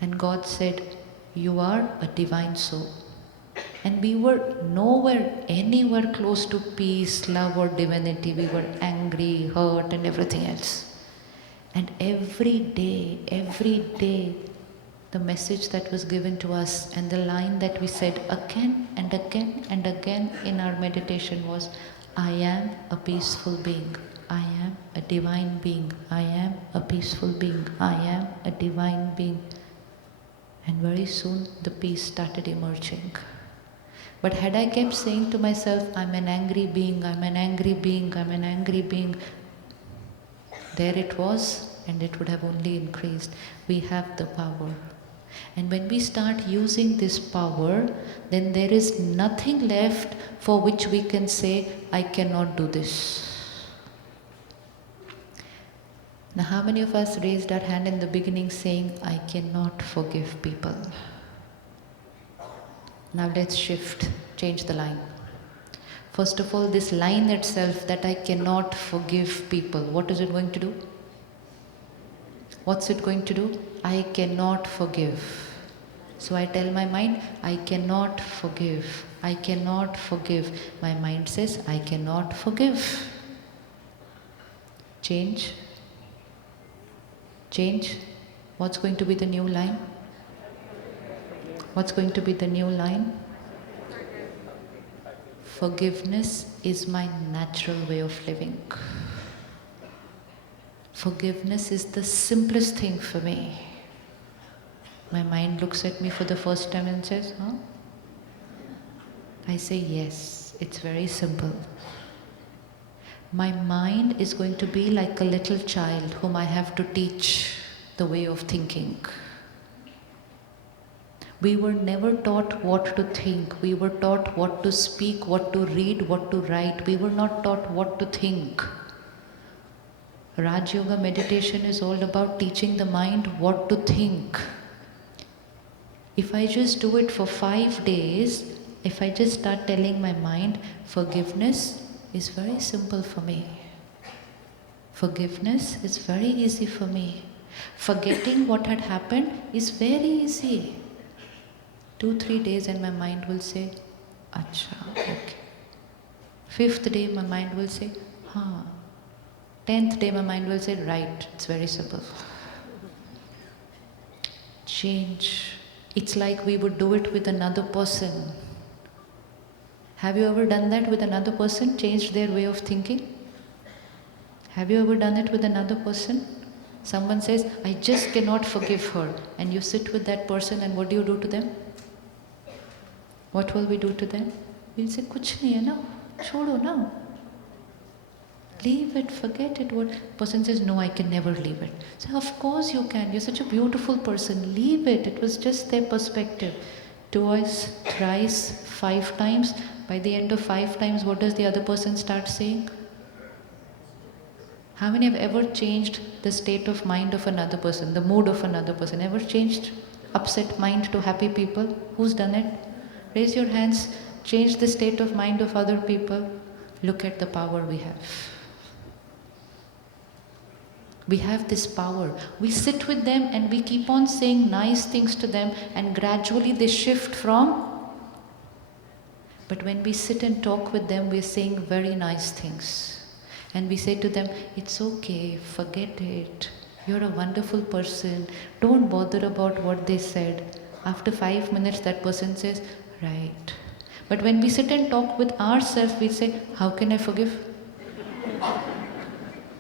and God said, "You are a divine soul." And we were anywhere close to peace, love or divinity. We were angry, hurt and everything else. And every day, the message that was given to us and the line that we said again and again and again in our meditation was, "I am a peaceful being. I am a divine being. I am a peaceful being. I am a divine being." And very soon the peace started emerging. But had I kept saying to myself, "I'm an angry being, I'm an angry being, I'm an angry being," there it was, and it would have only increased. We have the power. And when we start using this power, then there is nothing left for which we can say, "I cannot do this." Now, how many of us raised our hand in the beginning saying, "I cannot forgive people"? Now let's shift, change the line. First of all, this line itself, that I cannot forgive people, what is it going to do? What's it going to do? I cannot forgive. So I tell my mind, I cannot forgive. I cannot forgive. My mind says, I cannot forgive. Change. Change. What's going to be the new line? What's going to be the new line? Forgiveness is my natural way of living. Forgiveness is the simplest thing for me. My mind looks at me for the first time and says, "Huh?" I say, "Yes, it's very simple." My mind is going to be like a little child whom I have to teach the way of thinking. We were never taught what to think. We were taught what to speak, what to read, what to write. We were not taught what to think. Raj Yoga meditation is all about teaching the mind what to think. If I just do it for 5 days, if I just start telling my mind, forgiveness is very simple for me. Forgiveness is very easy for me. Forgetting what had happened is very easy. 2-3 days and my mind will say, "Acha, okay." 5th day my mind will say, "Huh." 10th day my mind will say, "Right, it's very simple." Change. It's like we would do it with another person. Have you ever done that with another person? Changed their way of thinking? Have you ever done it with another person? Someone says, "I just cannot forgive her." And you sit with that person and what do you do to them? What will we do to them? We'll say, "Kuch nahi hai na, chodo na. Leave it, forget it." What person says, "No, I can never leave it." So of course you can. You're such a beautiful person. Leave it. It was just their perspective. Twice, thrice, 5 times. By the end of 5 times, what does the other person start saying? How many have ever changed the state of mind of another person, the mood of another person? Ever changed upset mind to happy people? Who's done it? Raise your hands, change the state of mind of other people. Look at the power we have. We have this power. We sit with them and we keep on saying nice things to them, and gradually they shift from. But when we sit and talk with them, we're saying very nice things. And we say to them, it's okay, forget it. You're a wonderful person. Don't bother about what they said. After 5 minutes, that person says, right. But when we sit and talk with ourselves, we say, how can I forgive?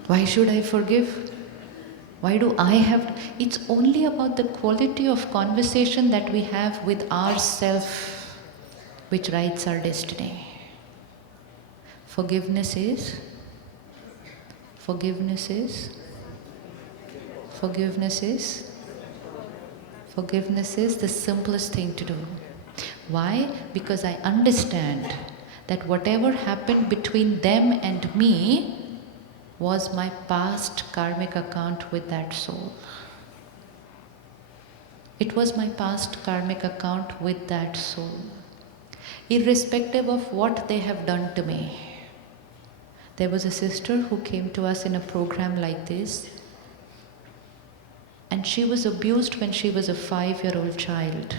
Why should I forgive? Why do I have to? It's only about the quality of conversation that we have with ourselves which writes our destiny. Forgiveness is the simplest thing to do. Why? Because I understand that whatever happened between them and me was my past karmic account with that soul. It was my past karmic account with that soul. Irrespective of what they have done to me. There was a sister who came to us in a program like this, and she was abused when she was a 5-year-old child.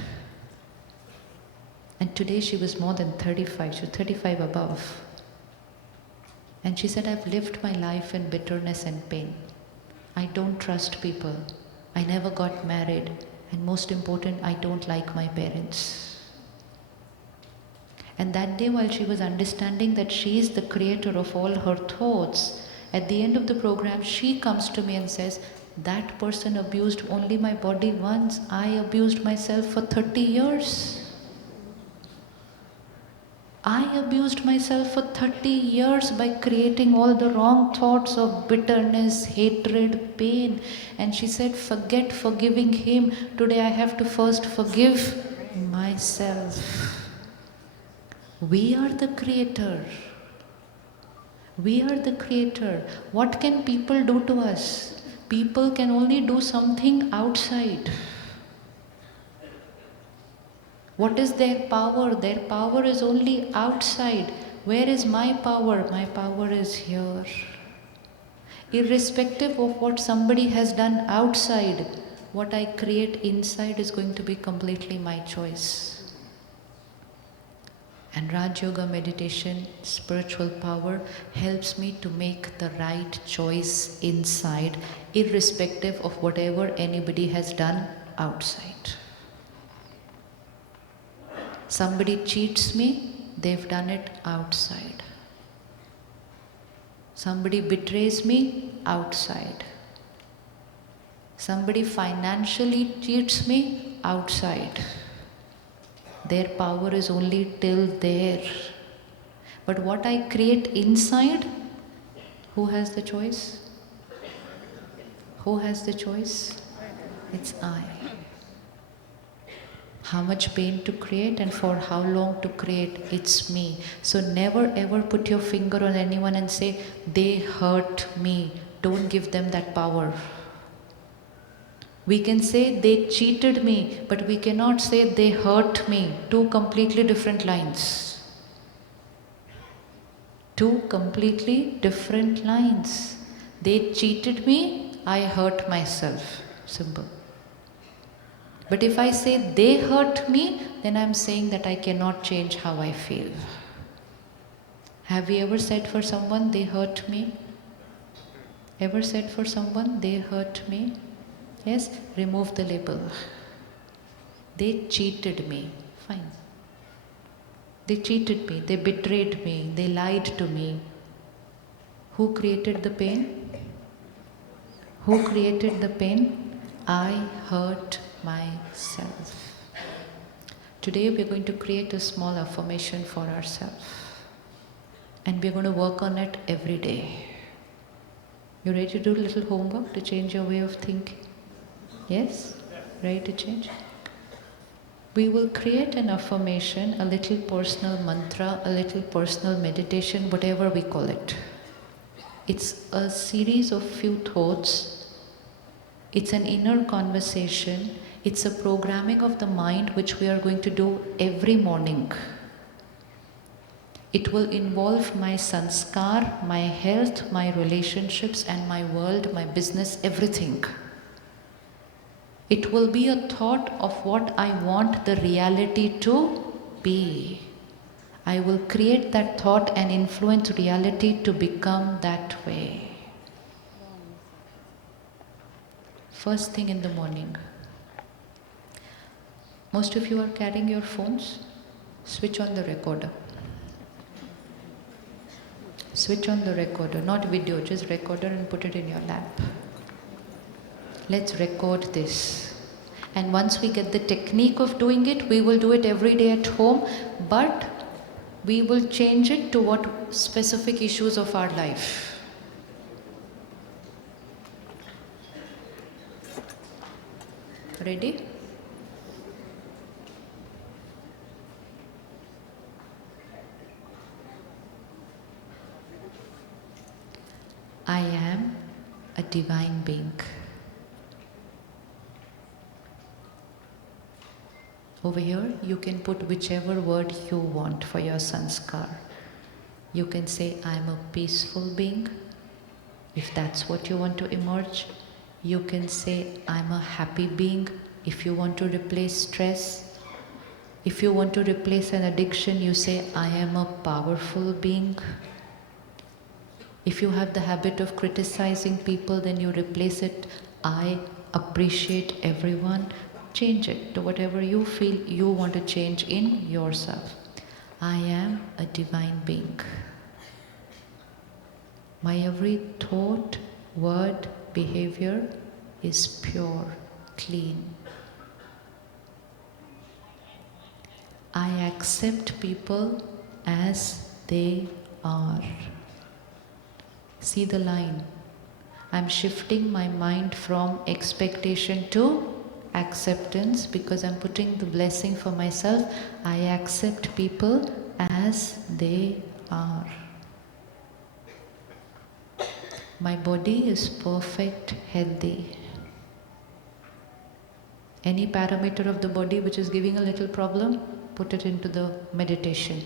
And today she was more than 35, she was 35 above. And she said, I've lived my life in bitterness and pain. I don't trust people. I never got married. And most important, I don't like my parents. And that day, while she was understanding that she is the creator of all her thoughts, at the end of the program, she comes to me and says, that person abused only my body once. I abused myself for 30 years. I abused myself for 30 years by creating all the wrong thoughts of bitterness, hatred, pain. And she said, forget forgiving him. Today I have to first forgive myself. We are the creator. We are the creator. What can people do to us? People can only do something outside. What is their power? Their power is only outside. Where is my power? My power is here. Irrespective of what somebody has done outside, what I create inside is going to be completely my choice. And Raj Yoga meditation, spiritual power, helps me to make the right choice inside, irrespective of whatever anybody has done outside. Somebody cheats me, they've done it outside. Somebody betrays me, outside. Somebody financially cheats me, outside. Their power is only till there. But what I create inside, who has the choice? Who has the choice? It's I. How much pain to create and for how long to create, it's me. So never ever put your finger on anyone and say, they hurt me. Don't give them that power. We can say they cheated me, but we cannot say they hurt me. Two completely different lines. Two completely different lines. They cheated me, I hurt myself. Simple. But if I say they hurt me, then I'm saying that I cannot change how I feel. Have you ever said for someone, they hurt me? Ever said for someone, they hurt me? Yes? Remove the label. They cheated me. Fine. They cheated me. They betrayed me. They lied to me. Who created the pain? Who created the pain? I hurt myself. Today we are going to create a small affirmation for ourselves. And we are going to work on it every day. You ready to do a little homework to change your way of thinking? Yes? Ready to change? We will create an affirmation, a little personal mantra, a little personal meditation, whatever we call it. It's a series of few thoughts. It's an inner conversation It's a programming of the mind which we are going to do every morning. It will involve my sanskar, my health, my relationships and my world, my business, everything. It will be a thought of what I want the reality to be. I will create that thought and influence reality to become that way. First thing in the morning. Most of you are carrying your phones. Switch on the recorder. Switch on the recorder, not video, just recorder and put it in your lap. Let's record this. And once we get the technique of doing it, we will do it every day at home, but we will change it to what specific issues of our life. Ready? I am a divine being. Over here, you can put whichever word you want for your sanskar. You can say, I am a peaceful being, if that's what you want to emerge. You can say, I'm a happy being, if you want to replace stress. If you want to replace an addiction, you say, I am a powerful being. If you have the habit of criticizing people, then you replace it, I appreciate everyone. Change it to whatever you feel you want to change in yourself. I am a divine being. My every thought, word, behavior is pure, clean. I accept people as they are. See the line. I'm shifting my mind from expectation to acceptance because I'm putting the blessing for myself. I accept people as they are. My body is perfect, healthy. Any parameter of the body which is giving a little problem, put it into the meditation.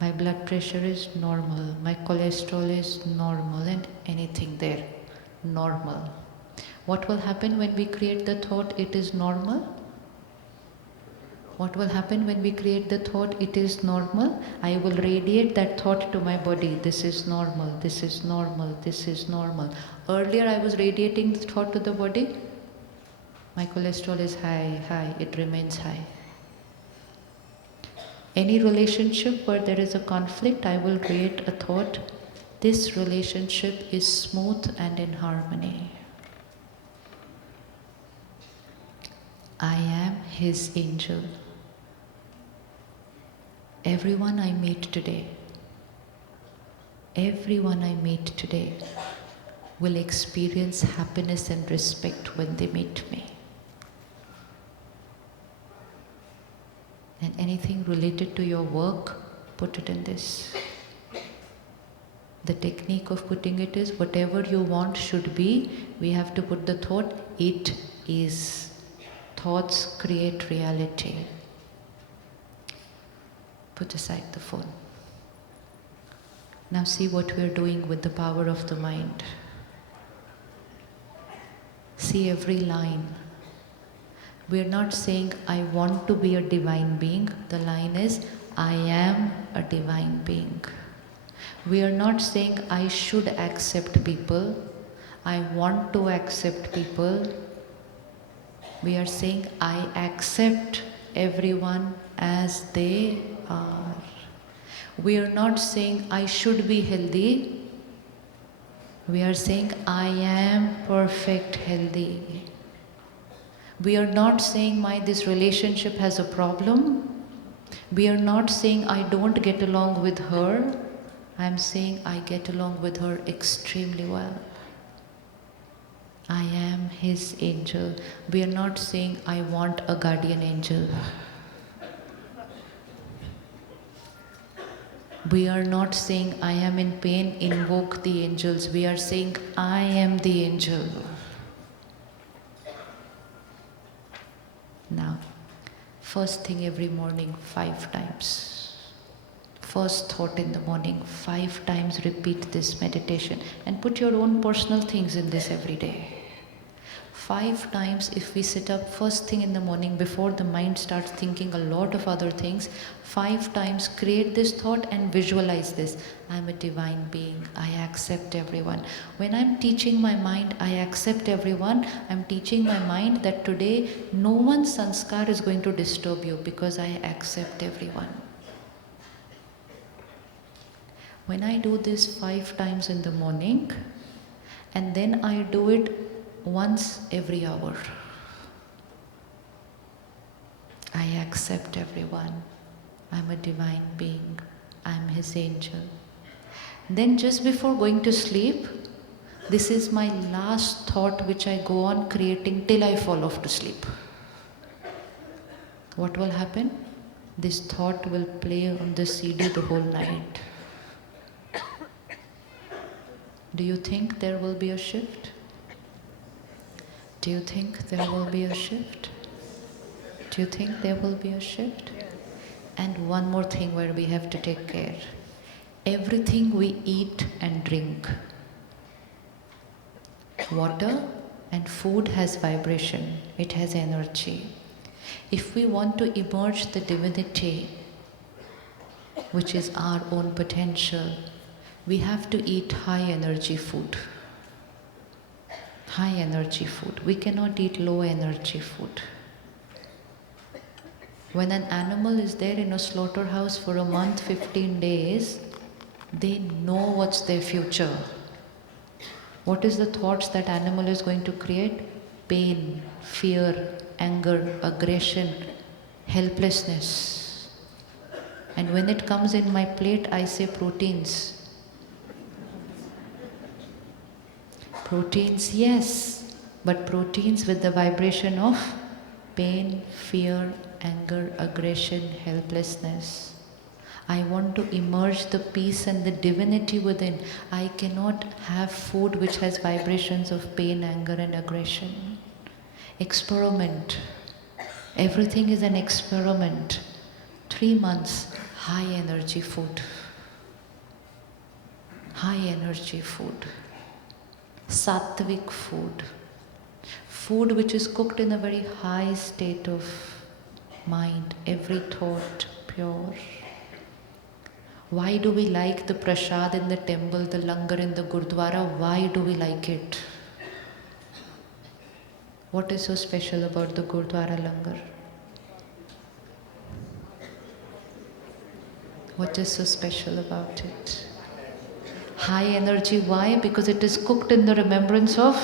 My blood pressure is normal, my cholesterol is normal, and anything there, normal. What will happen when we create the thought, it is normal? What will happen when we create the thought, it is normal? I will radiate that thought to my body. This is normal, this is normal, this is normal. Earlier I was radiating the thought to the body. My cholesterol is high, it remains high. Any relationship where there is a conflict, I will create a thought, this relationship is smooth and in harmony. I am his angel. Everyone I meet today will experience happiness and respect when they meet me. And anything related to your work, put it in this. The technique of putting it is, whatever you want should be, we have to put the thought, it is. Thoughts create reality. Put aside the phone. Now see what we are doing with the power of the mind. See every line. We are not saying, I want to be a divine being. The line is, I am a divine being. We are not saying, I should accept people. I want to accept people. We are saying, I accept everyone as they are. We are not saying, I should be healthy. We are saying, I am perfect healthy. We are not saying, this relationship has a problem. We are not saying, I don't get along with her. I am saying, I get along with her extremely well. I am his angel. We are not saying, I want a guardian angel. We are not saying, I am in pain, invoke the angels. We are saying, I am the angel. First thing every morning, 5 times. First thought in the morning, 5 times repeat this meditation and put your own personal things in this every day. 5 times if we sit up first thing in the morning before the mind starts thinking a lot of other things, 5 times create this thought and visualize this. I am a divine being. I accept everyone. When I am teaching my mind, I accept everyone. I am teaching my mind that today no one's sanskar is going to disturb you because I accept everyone. When I do this 5 times in the morning, and then I do it once every hour. I accept everyone. I'm a divine being. I'm his angel. Then just before going to sleep, this is my last thought which I go on creating till I fall off to sleep. What will happen? This thought will play on the CD the whole night. Do you think there will be a shift? Do you think there will be a shift? Do you think there will be a shift? And one more thing where we have to take care. Everything we eat and drink, water and food has vibration, it has energy. If we want to emerge the divinity, which is our own potential, we have to eat high energy food. High energy food. We cannot eat low energy food. When an animal is there in a slaughterhouse for a month, 15 days, they know what's their future. What is the thoughts that animal is going to create? Pain, fear, anger, aggression, helplessness. And when it comes in my plate, I say proteins. Proteins, yes, but proteins with the vibration of pain, fear, anger, aggression, helplessness. I want to emerge the peace and the divinity within. I cannot have food which has vibrations of pain, anger and aggression. Experiment. Everything is an experiment. 3 months, high energy food. High energy food. Sattvic food. Food which is cooked in a very high state of mind. Every thought pure. Why do we like the prasad in the temple, the langar in the gurdwara? Why do we like it? What is so special about the gurdwara langar? What is so special about it? High energy, why? Because it is cooked in the remembrance of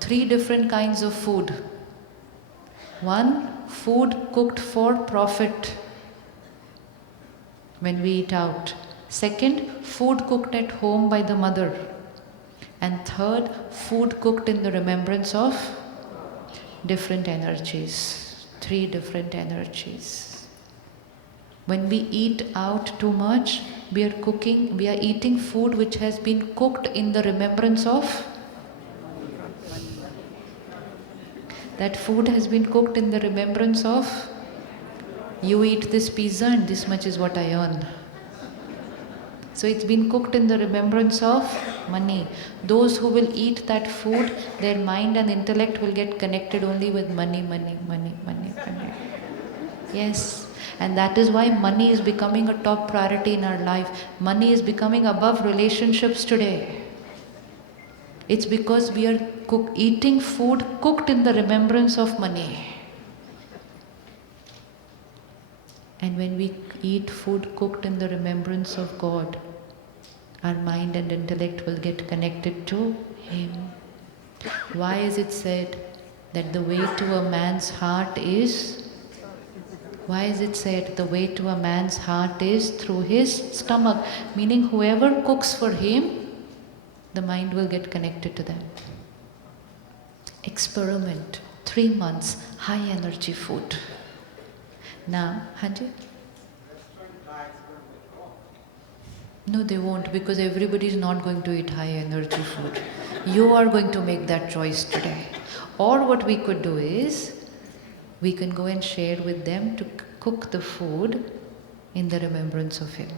3 different kinds of food. 1, food cooked for profit when we eat out. 2nd, food cooked at home by the mother. And 3rd, food cooked in the remembrance of different energies. 3 different energies. When we eat out too much, we are eating food which has been cooked in the remembrance of. That food has been cooked in the remembrance of, you eat this pizza and this much is what I earn. So it's been cooked in the remembrance of money. Those who will eat that food, their mind and intellect will get connected only with money, money, money, money, money. Yes. And that is why money is becoming a top priority in our life. Money is becoming above relationships today. It's because we are eating food cooked in the remembrance of money. And when we eat food cooked in the remembrance of God, our mind and intellect will get connected to Him. Why is it said that the way to a man's heart is... Why is it said the way to a man's heart is through his stomach? Meaning whoever cooks for him, the mind will get connected to them. Experiment. 3 months, high energy food. Now, Hanji? No, they won't, because everybody is not going to eat high energy food. You are going to make that choice today. Or what we could do is, we can go and share with them to cook the food in the remembrance of Him,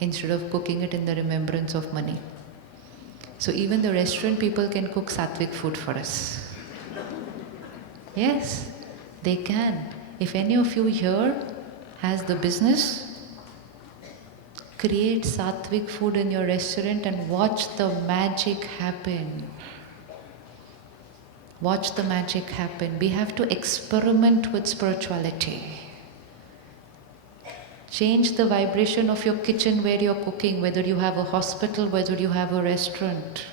instead of cooking it in the remembrance of money. So even the restaurant people can cook sattvic food for us. Yes, they can. If any of you here has the business, create sattvic food in your restaurant and watch the magic happen. Watch the magic happen. We have to experiment with spirituality. Change the vibration of your kitchen where you're cooking, whether you have a hospital, whether you have a restaurant.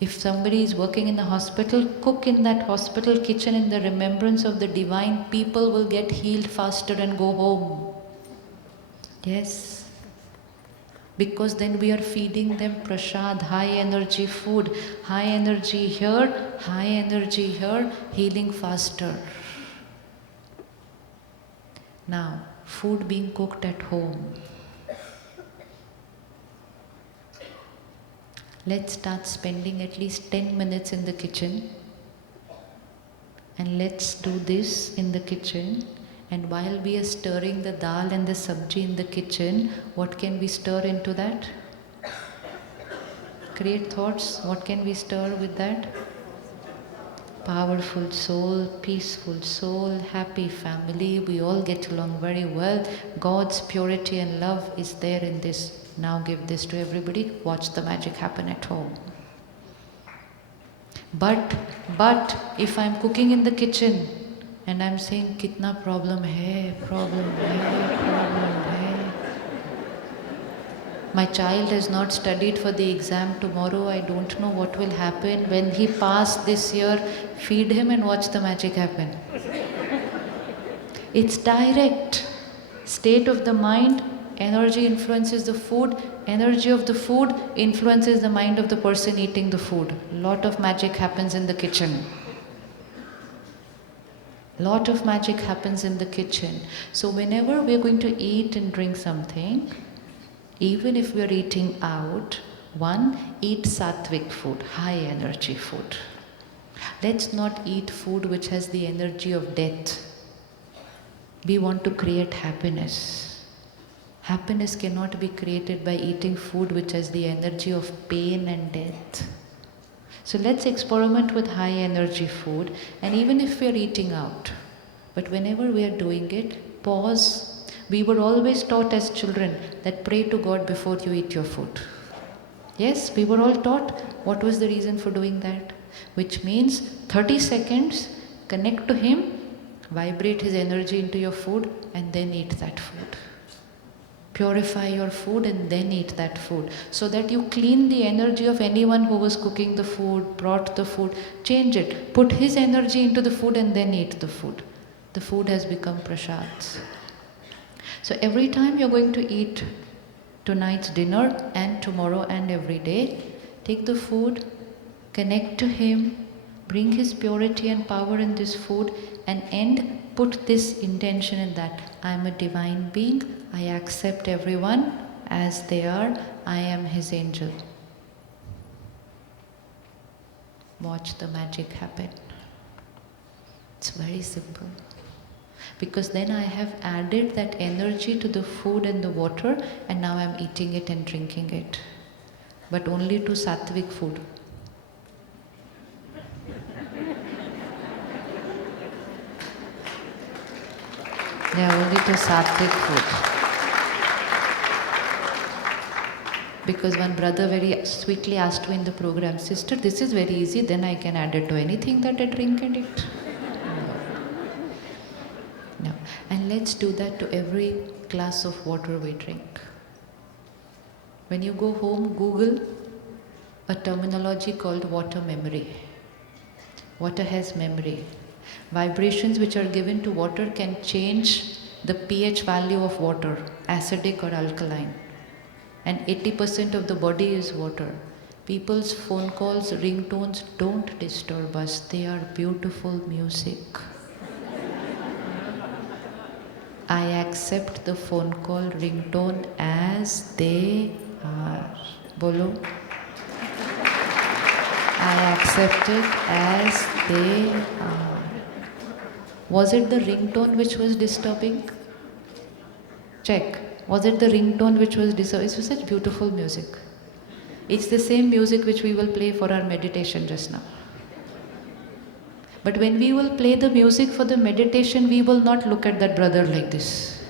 If somebody is working in a hospital, cook in that hospital kitchen in the remembrance of the divine. People will get healed faster and go home. Yes. Because then we are feeding them prasad, high energy food. High energy here, high energy here, healing faster. Now, food being cooked at home. Let's start spending at least 10 minutes in the kitchen. And let's do this in the kitchen. And while we are stirring the dal and the sabji in the kitchen, what can we stir into that? Create thoughts. What can we stir with that? Powerful soul, peaceful soul, happy family. We all get along very well. God's purity and love is there in this. Now give this to everybody. Watch the magic happen at home. But if I'm cooking in the kitchen and I'm saying, kitna problem hai, problem hai. My child has not studied for the exam tomorrow. I don't know what will happen. When he passed this year, feed him and watch the magic happen. It's direct. State of the mind, energy influences the food. Energy of the food influences the mind of the person eating the food. Lot of magic happens in the kitchen. Lot of magic happens in the kitchen. So whenever we're going to eat and drink something, even if we are eating out, one, eat sattvic food, high energy food. Let's not eat food which has the energy of death. We want to create happiness. Happiness cannot be created by eating food which has the energy of pain and death. So let's experiment with high energy food, and even if we are eating out, but whenever we are doing it, pause. We were always taught as children that pray to God before you eat your food. Yes, we were all taught. What was the reason for doing that? Which means 30 seconds, connect to Him, vibrate His energy into your food, and then eat that food. Purify your food and then eat that food, so that you clean the energy of anyone who was cooking the food, brought the food. Change it. Put his energy into the food and then eat the food. The food has become prasads. So every time you're going to eat tonight's dinner and tomorrow and every day, take the food, connect to Him, bring His purity and power in this food, and put this intention in that. I am a divine being, I accept everyone as they are, I am His angel. Watch the magic happen. It's very simple. Because then I have added that energy to the food and the water, and now I'm eating it and drinking it. But only to sattvic food. Yeah, only to sattvic food. Because one brother very sweetly asked me in the program, sister, this is very easy, then I can add it to anything that I drink and eat. No. And let's do that to every glass of water we drink. When you go home, Google a terminology called water memory. Water has memory. Vibrations which are given to water can change the pH value of water, acidic or alkaline. And 80% of the body is water. People's phone calls, ringtones, don't disturb us. They are beautiful music. I accept the phone call ringtone as they are. Bolo. I accept it as they are. Was it the ringtone which was disturbing? Check. Was it the ringtone which was disturbing? It was such beautiful music. It's the same music which we will play for our meditation just now. But when we will play the music for the meditation, we will not look at that brother like this.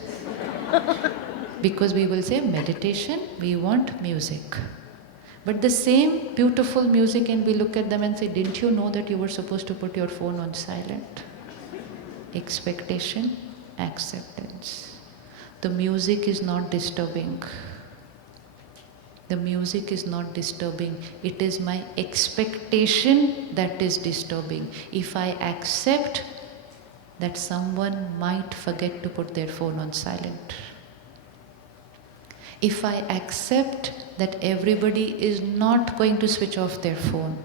Because we will say, meditation, we want music. But the same beautiful music, and we look at them and say, didn't you know that you were supposed to put your phone on silent? Expectation, acceptance. The music is not disturbing. The music is not disturbing. It is my expectation that is disturbing. If I accept that someone might forget to put their phone on silent, if I accept that everybody is not going to switch off their phone,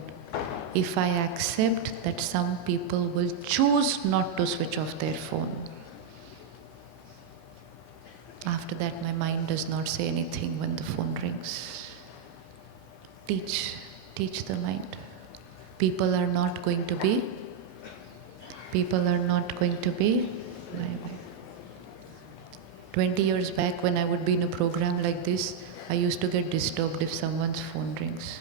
if I accept that some people will choose not to switch off their phone, after that my mind does not say anything when the phone rings. Teach the mind. People are not going to be. 20 years back, when I would be in a program like this, I used to get disturbed if someone's phone rings.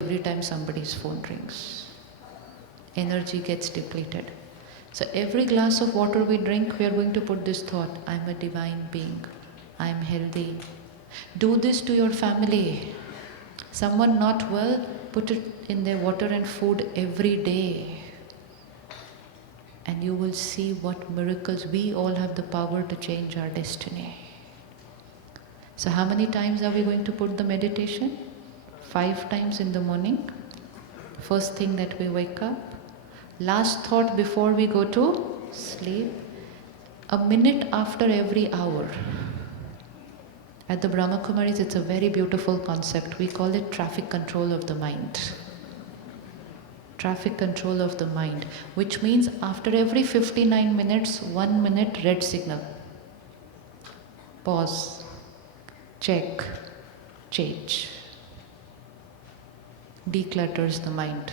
Every time somebody's phone rings, energy gets depleted. So every glass of water we drink, we are going to put this thought, I'm a divine being, I'm healthy. Do this to your family. Someone not well, put it in their water and food every day. And you will see what miracles. We all have the power to change our destiny. So how many times are we going to put the meditation? 5 times in the morning. First thing that we wake up. Last thought before we go to sleep. A minute after every hour. At the Brahma Kumaris, it's a very beautiful concept. We call it traffic control of the mind. Traffic control of the mind, which means after every 59 minutes, 1 minute red signal. Pause, check, change. Declutters the mind.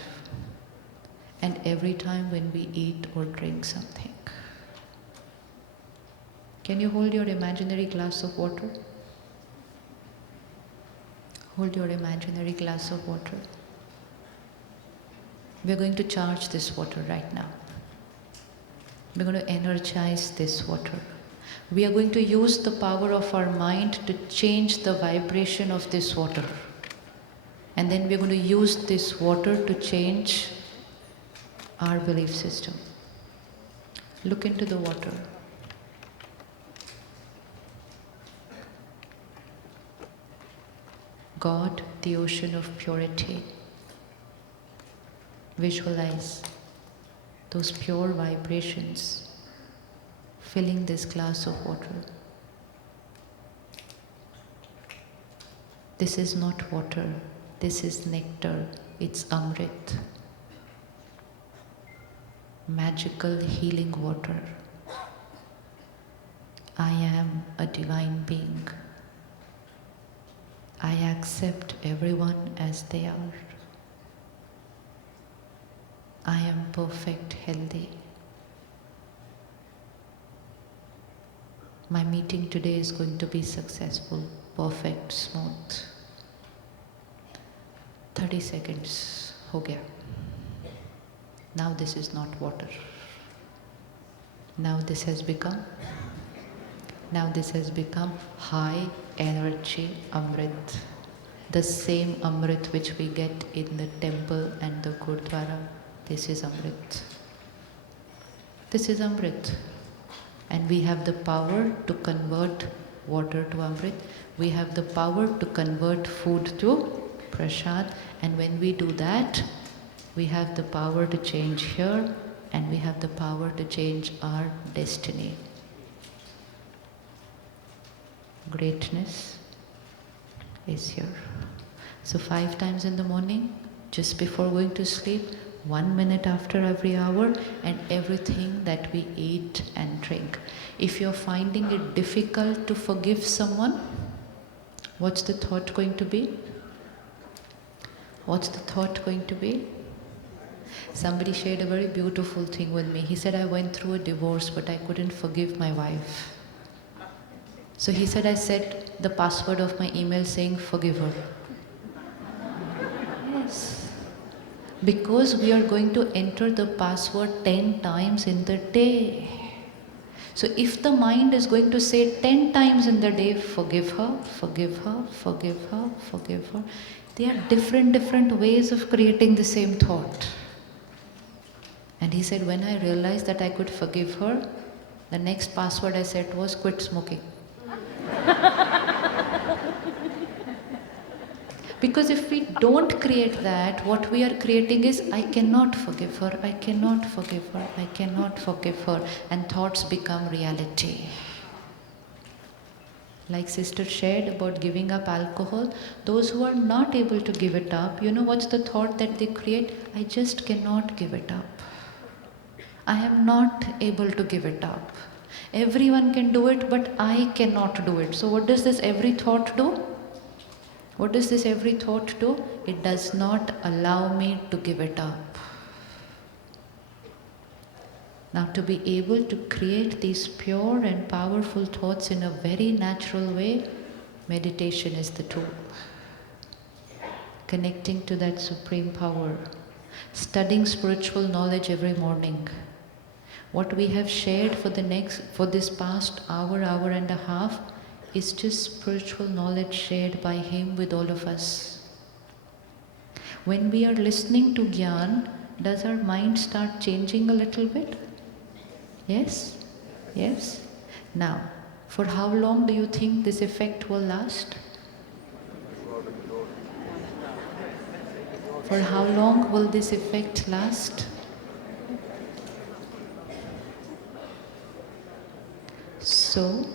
And every time when we eat or drink something. Can you hold your imaginary glass of water? Hold your imaginary glass of water. We are going to charge this water right now. We are going to energize this water. We are going to use the power of our mind to change the vibration of this water. And then we are going to use this water to change our belief system. Look into the water. God, the ocean of purity. Visualize those pure vibrations filling this glass of water. This is not water, this is nectar, it's Amrit. Magical healing water. I am a divine being. I accept everyone as they are. I am perfect, healthy. My meeting today is going to be successful, perfect, smooth. 30 seconds, ho gaya. Now this is not water. Now this has become high energy Amrit. The same Amrit which we get in the temple and the Gurdwara. This is Amrit. This is Amrit. And we have the power to convert water to Amrit. We have the power to convert food to Prasad. And when we do that, we have the power to change here, and we have the power to change our destiny. Greatness is here. So 5 times in the morning, just before going to sleep, 1 minute after every hour, and everything that we eat and drink. If you're finding it difficult to forgive someone, what's the thought going to be? What's the thought going to be? Somebody shared a very beautiful thing with me. He said, I went through a divorce, but I couldn't forgive my wife. So he said, I set the password of my email saying, forgive her. Yes. Because we are going to enter the password 10 times in the day. So if the mind is going to say 10 times in the day, forgive her, forgive her, forgive her, forgive her, they are different ways of creating the same thought. And he said, when I realized that I could forgive her, the next password I set was quit smoking. Because if we don't create that, what we are creating is, I cannot forgive her, I cannot forgive her, I cannot forgive her, and thoughts become reality. Like sister shared about giving up alcohol, those who are not able to give it up, you know what's the thought that they create? I just cannot give it up. I am not able to give it up. Everyone can do it, but I cannot do it. So what does this every thought do? What does this every thought do? It does not allow me to give it up. Now, to be able to create these pure and powerful thoughts in a very natural way, meditation is the tool. Connecting to that supreme power. Studying spiritual knowledge every morning. What we have shared for this past hour and a half is just spiritual knowledge shared by him with all of us. When we are listening to Gyan, does our mind start changing a little bit? Yes? Yes? Now, for how long do you think this effect will last? For how long will this effect last? So,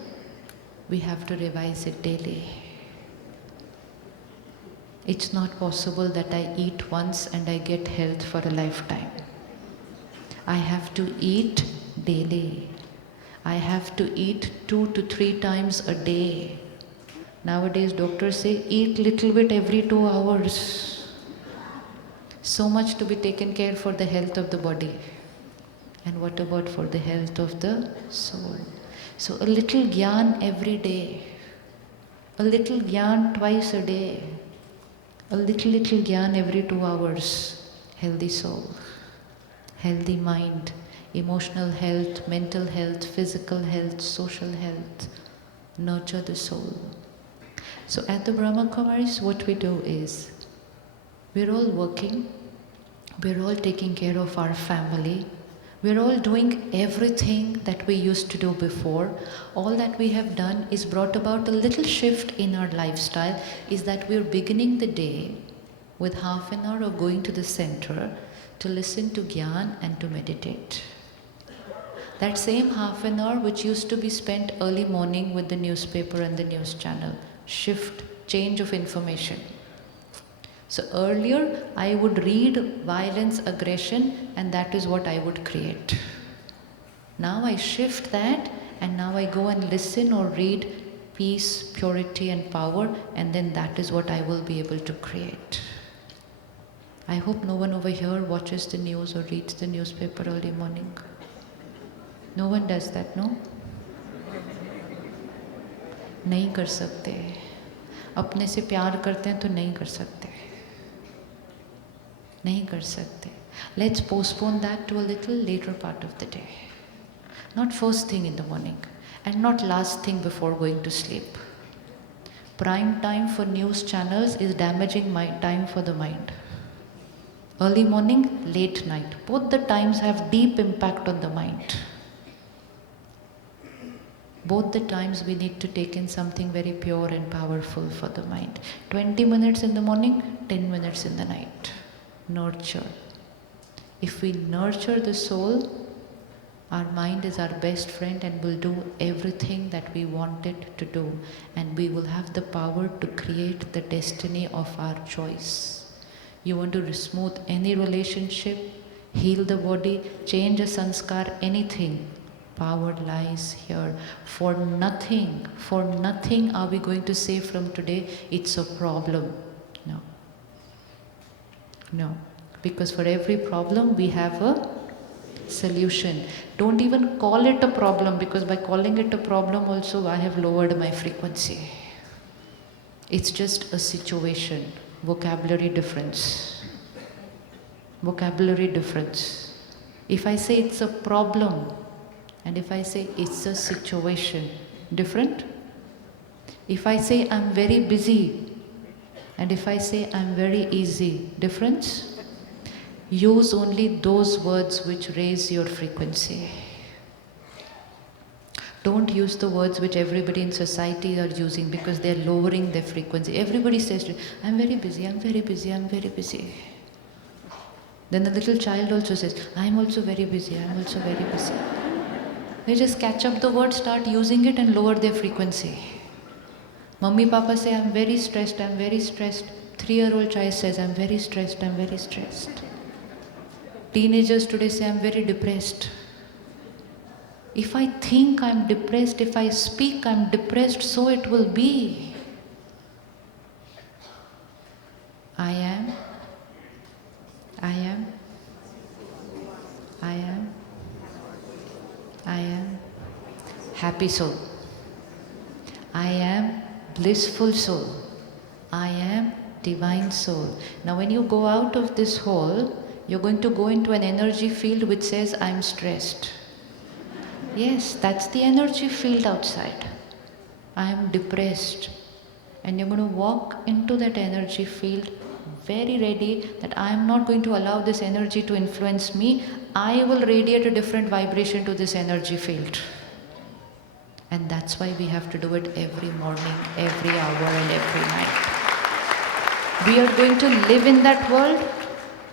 we have to revise it daily. It's not possible that I eat once and I get health for a lifetime. I have to eat daily. I have to eat 2 to 3 times a day. Nowadays doctors say eat little bit every 2 hours. So much to be taken care for the health of the body. And what about for the health of the soul? So a little Gyan every day. A little Gyan twice a day. A little Gyan every 2 hours. Healthy soul. Healthy mind. Emotional health, mental health, physical health, social health. Nurture the soul. So at the Brahma Kumaris, what we do is, we're all working, we're all taking care of our family, we're all doing everything that we used to do before. All that we have done is brought about a little shift in our lifestyle, is that we're beginning the day with half an hour of going to the center to listen to Gyan and to meditate. That same half an hour which used to be spent early morning with the newspaper and the news channel. Shift, change of information. So earlier I would read violence, aggression, and that is what I would create. Now I shift that, and now I go and listen or read peace, purity and power, and then that is what I will be able to create. I hope no one over here watches the news or reads the newspaper early morning. No one does that, no? नहीं कर सकते. अपने से प्यार करते हैं तो नहीं कर सकते. नहीं कर सकते. Let's postpone that to a little later part of the day. Not first thing in the morning, and not last thing before going to sleep. Prime time for news channels is damaging my time for the mind. Early morning, late night. Both the times have deep impact on the mind. Both the times we need to take in something very pure and powerful for the mind. 20 minutes in the morning, 10 minutes in the night. Nurture. If we nurture the soul, our mind is our best friend and will do everything that we want it to do. And we will have the power to create the destiny of our choice. You want to smooth any relationship, heal the body, change a sanskar, anything. Power lies here. For nothing are we going to say from today, it's a problem. No. No. Because for every problem we have a solution. Don't even call it a problem, because by calling it a problem also I have lowered my frequency. It's just a situation. Vocabulary difference. Vocabulary difference. If I say it's a problem and if I say it's a situation, different? If I say I'm very busy and if I say I'm very easy, difference? Use only those words which raise your frequency. Don't use the words which everybody in society are using, because they're lowering their frequency. Everybody says, I'm very busy, I'm very busy, I'm very busy. Then the little child also says, I'm also very busy, I'm also very busy. They just catch up the word, start using it and lower their frequency. Mummy, Papa say, I'm very stressed, I'm very stressed. 3-year-old child says, I'm very stressed, I'm very stressed. Teenagers today say, I'm very depressed. If I think I'm depressed, if I speak I'm depressed, so it will be. I am. I am. I am. I am happy soul. I am blissful soul. I am divine soul. Now when you go out of this hall, you're going to go into an energy field which says, I'm stressed. Yes, that's the energy field outside. I am depressed. And you're going to walk into that energy field very ready that I am not going to allow this energy to influence me. I will radiate a different vibration to this energy field. And that's why we have to do it every morning, every hour and every night. We are going to live in that world.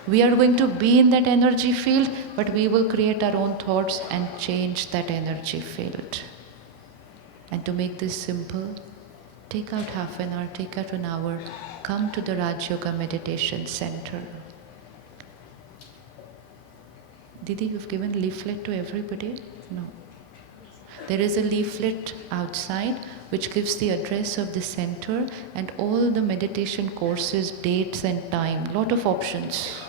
We are going to be in that energy field, but we will create our own thoughts and change that energy field. And to make this simple, take out half an hour, take out an hour, come to the Raj Yoga Meditation Center. Didi, you've given leaflet to everybody? No. There is a leaflet outside which gives the address of the center and all the meditation courses, dates and time, lot of options.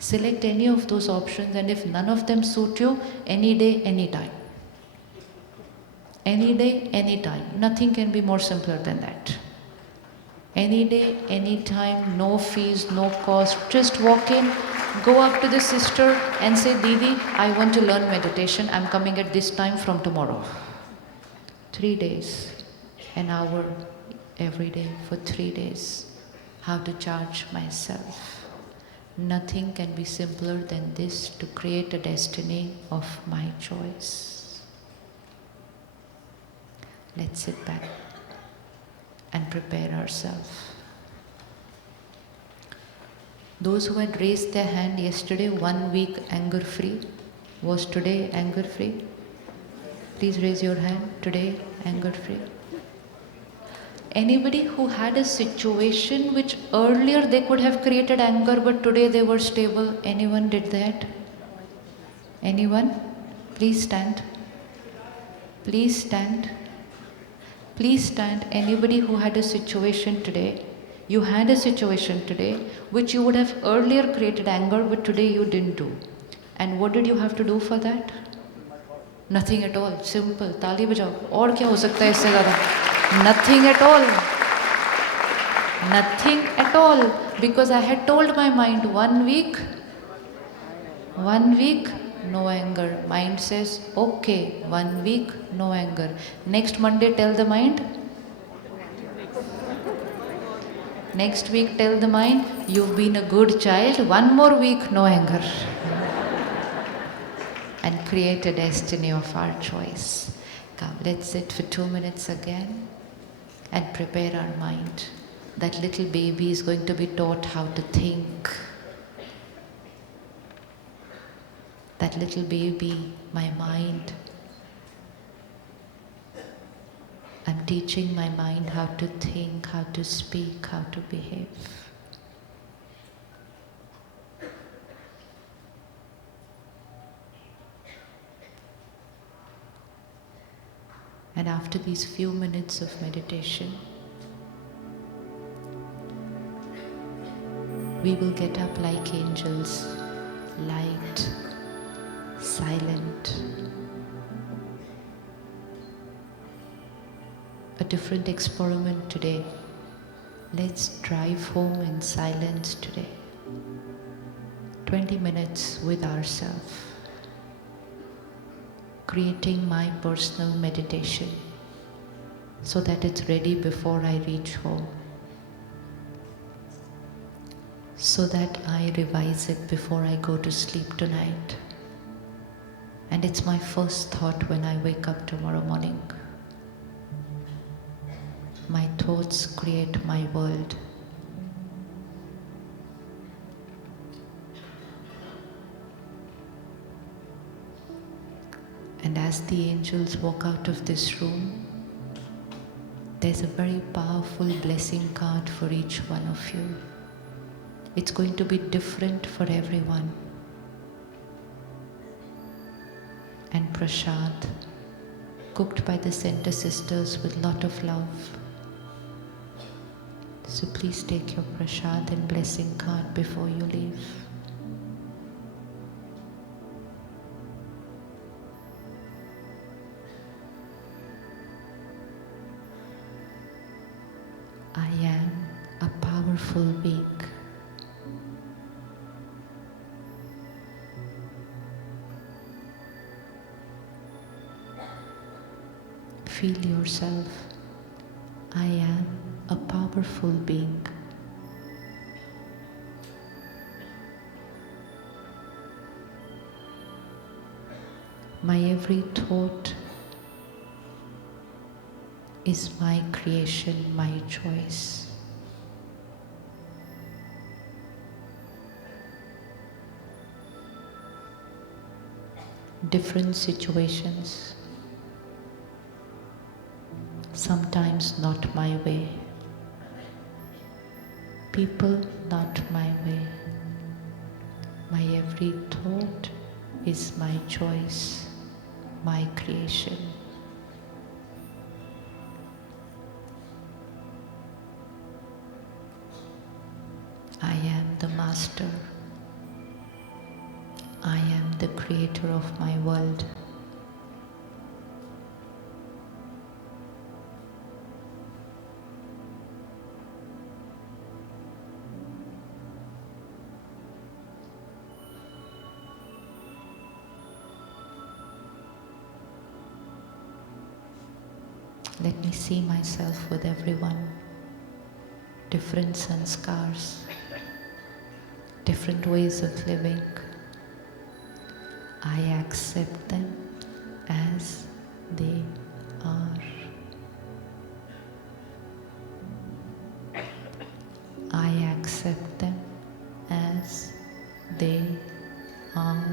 Select any of those options, and if none of them suit you, any day, any time. Any day, any time. Nothing can be more simpler than that. Any day, any time, no fees, no cost. Just walk in, go up to the sister and say, Didi, I want to learn meditation. I'm coming at this time from tomorrow. 3 days, an hour every day for 3 days. How to charge myself. Nothing can be simpler than this to create a destiny of my choice. Let's sit back and prepare ourselves. Those who had raised their hand yesterday, 1 week anger-free, was today anger-free? Please raise your hand. Today, anger-free. Anybody who had a situation which earlier they could have created anger, but today they were stable? Anyone did that? Anyone? Please stand. Please stand. Please stand. Anybody who had a situation today, you had a situation today which you would have earlier created anger, but today you didn't do. And what did you have to do for that? Nothing at all. Simple. ताली बजाओ. और क्या हो सकता है इससे ज़्यादा? Nothing at all. Nothing at all. Because I had told my mind 1 week, no anger. Mind says, okay, 1 week, no anger. Next Monday, tell the mind. Next week, tell the mind, you've been a good child. 1 more week, no anger. And create a destiny of our choice. Come, let's sit for 2 minutes again and prepare our mind. That little baby is going to be taught how to think. That little baby, my mind. I'm teaching my mind how to think, how to speak, how to behave. And after these few minutes of meditation, We will get up like angels, light, silent. A different experiment today. Let's drive home in silence today. 20 minutes with ourselves. Creating my personal meditation so that it's ready before I reach home. So that I revise it before I go to sleep tonight. And it's my first thought when I wake up tomorrow morning. My thoughts create my world. And as the angels walk out of this room, there's a very powerful blessing card for each one of you. It's going to be different for everyone. And prasad, cooked by the Center Sisters with lot of love. So please take your prasad and blessing card before you leave. I am a powerful being. Feel yourself. I am a powerful being. My every thought is my creation, my choice. Different situations, sometimes not my way. People, not my way. My every thought is my choice, my creation. I am the master. I am the creator of my world. Let me see myself with everyone. Different sanskars, different ways of living. I accept them as they are. I accept them as they are.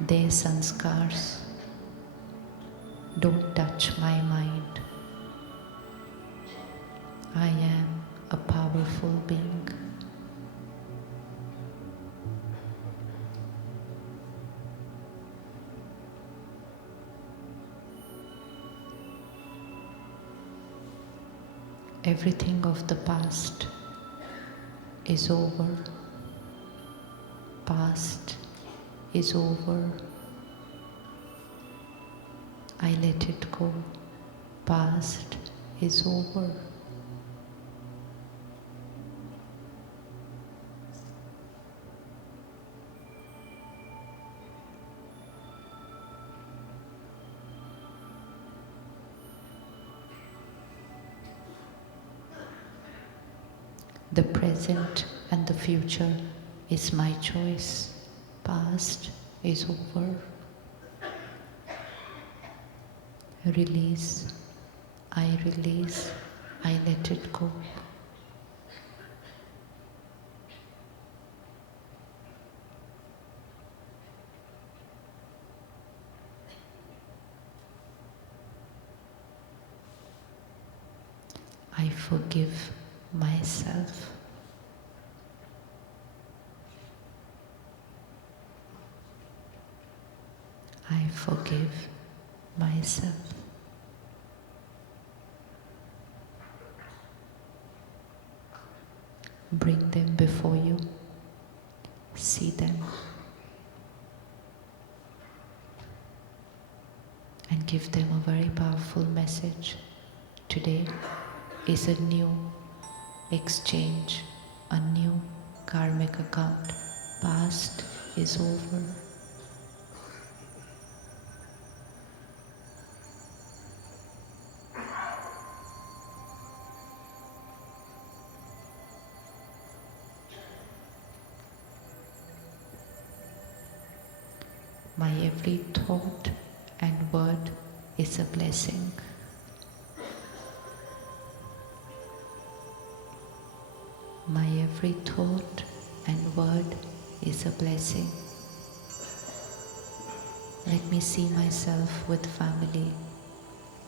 Their sanskars don't touch my mind. I am a powerful being. Everything of the past is over. Past is over. I let it go. Past is over. The present and the future is my choice. Past is over. Release. I release. I let it go. I forgive myself. forgive myself. Bring them before you. See them. And give them a very powerful message. Today is a new exchange, a new karmic account. Past is over. My every thought and word is a blessing. My every thought and word is a blessing. Let me see myself with family,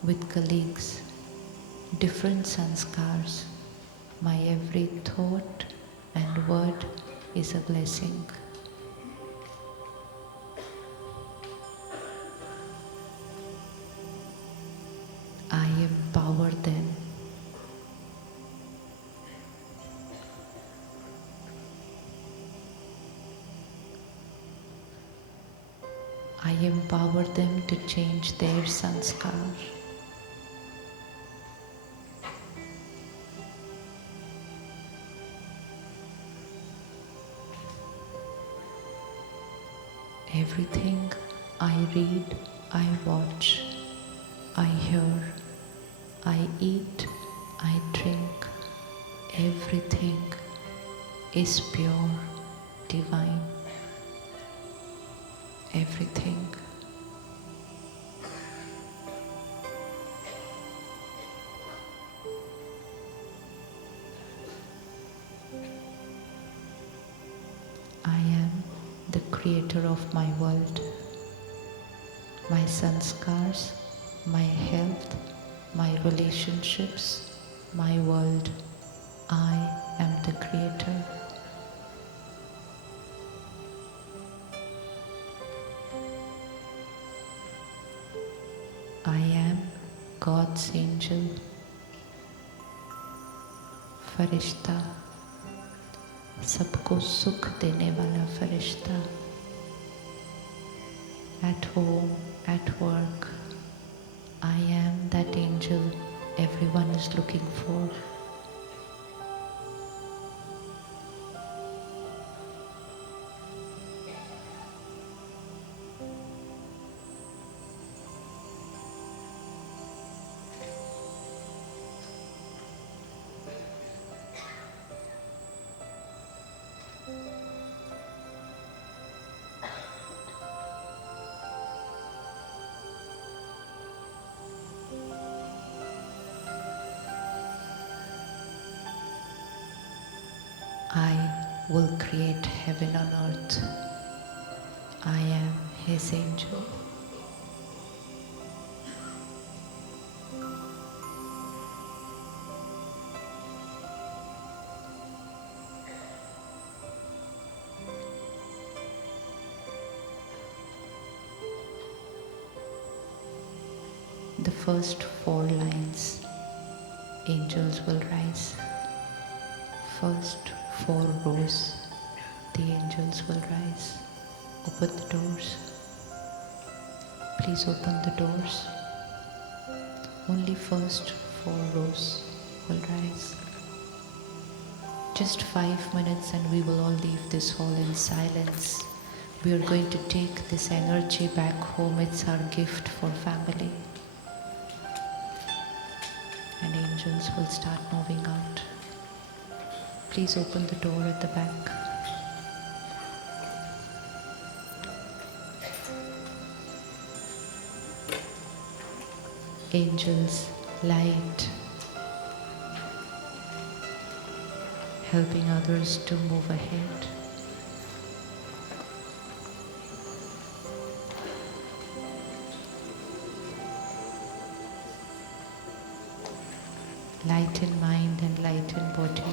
with colleagues, different sanskars. My every thought and word is a blessing. I empower them. I empower them to change their sanskar. Everything I read, I watch, I hear, I eat, I drink, everything is pure, divine. Everything. I am the creator of my world. My sanskars, my health, my relationships, my world. I am the creator. I am God's angel, फरिश्ता, सबको सुख देने वाला फरिश्ता. At home, at work, I am that angel everyone is looking for. I will create heaven on earth. I am His angel. The first 4 lines, angels will rise. First 4 rows, the angels will rise. Open the doors. Please open the doors. Only first 4 rows will rise. Just 5 minutes and we will all leave this hall in silence. We are going to take this energy back home. It's our gift for family. And angels will start moving out. Please open the door at the back. Angels, light, helping others to move ahead. Light in mind and light in body,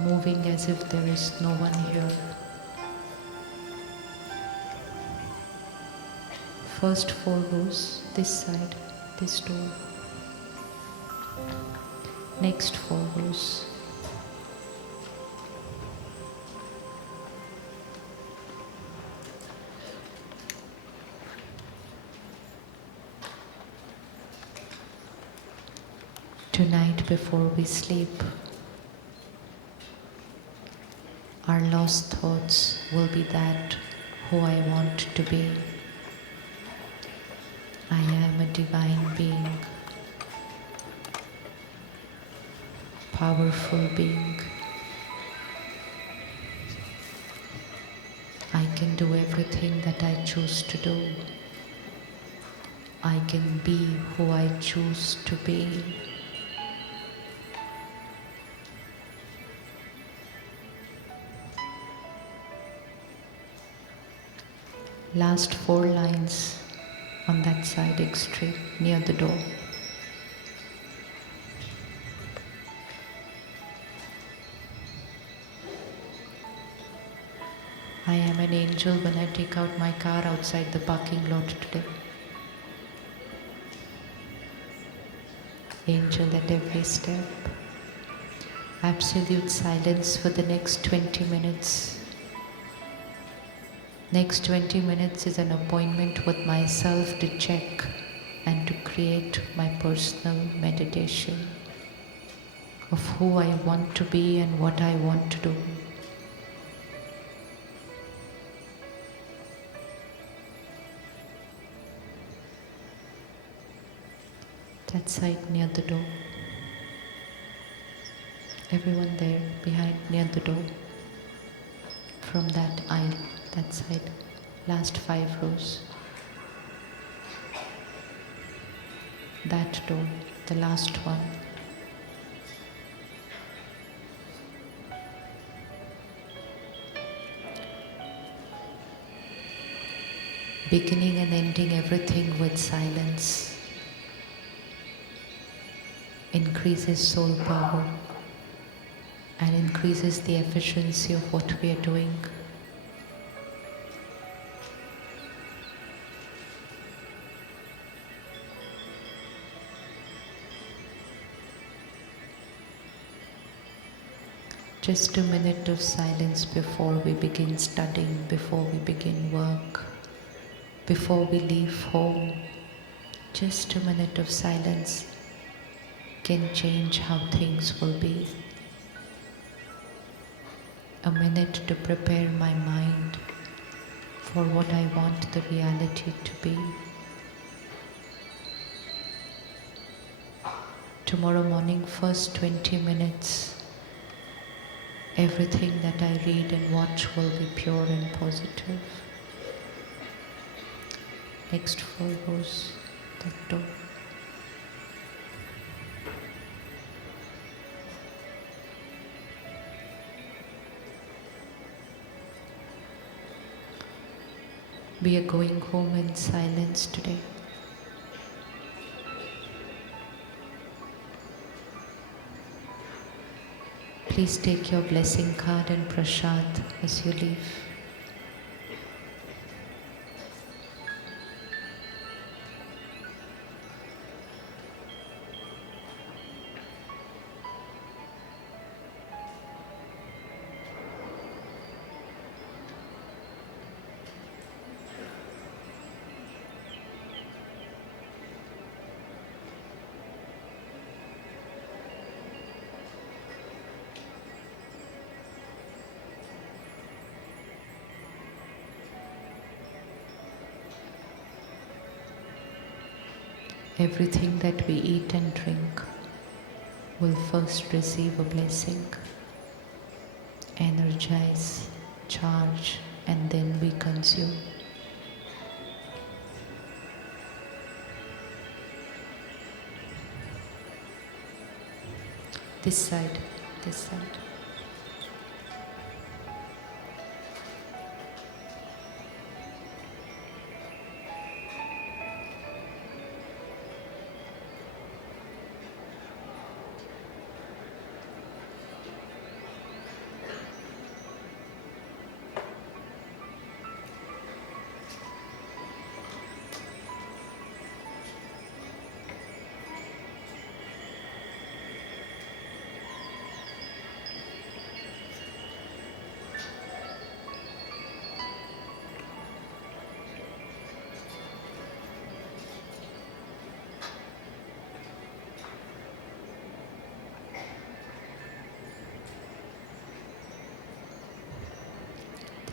moving as if there is no one here. First 4 rows, this side, this door. Next 4 rows. Tonight before we sleep, our lost thoughts will be that who I want to be. I am a divine being, powerful being. I can do everything that I choose to do. I can be who I choose to be. Last 4 lines on that side extreme near the door. I am an angel when I take out my car outside the parking lot today. Angel at every step. Absolute silence for the next 20 minutes. Next 20 minutes is an appointment with myself to check and to create my personal meditation of who I want to be and what I want to do. That side near the door. Everyone there behind near the door. From that aisle, that side, last 5 rows. That door, the last one. Beginning and ending everything with silence increases soul power and increases the efficiency of what we are doing. Just a minute of silence before we begin studying, before we begin work, before we leave home. Just a minute of silence can change how things will be. A minute to prepare my mind for what I want the reality to be. Tomorrow morning, first 20 minutes, everything that I read and watch will be pure and positive. Next 4 rows, that door. We are going home in silence today. Please take your blessing card and prasad as you leave. Everything that we eat and drink will first receive a blessing, energize, charge, and then we consume. This side, this side.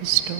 this door.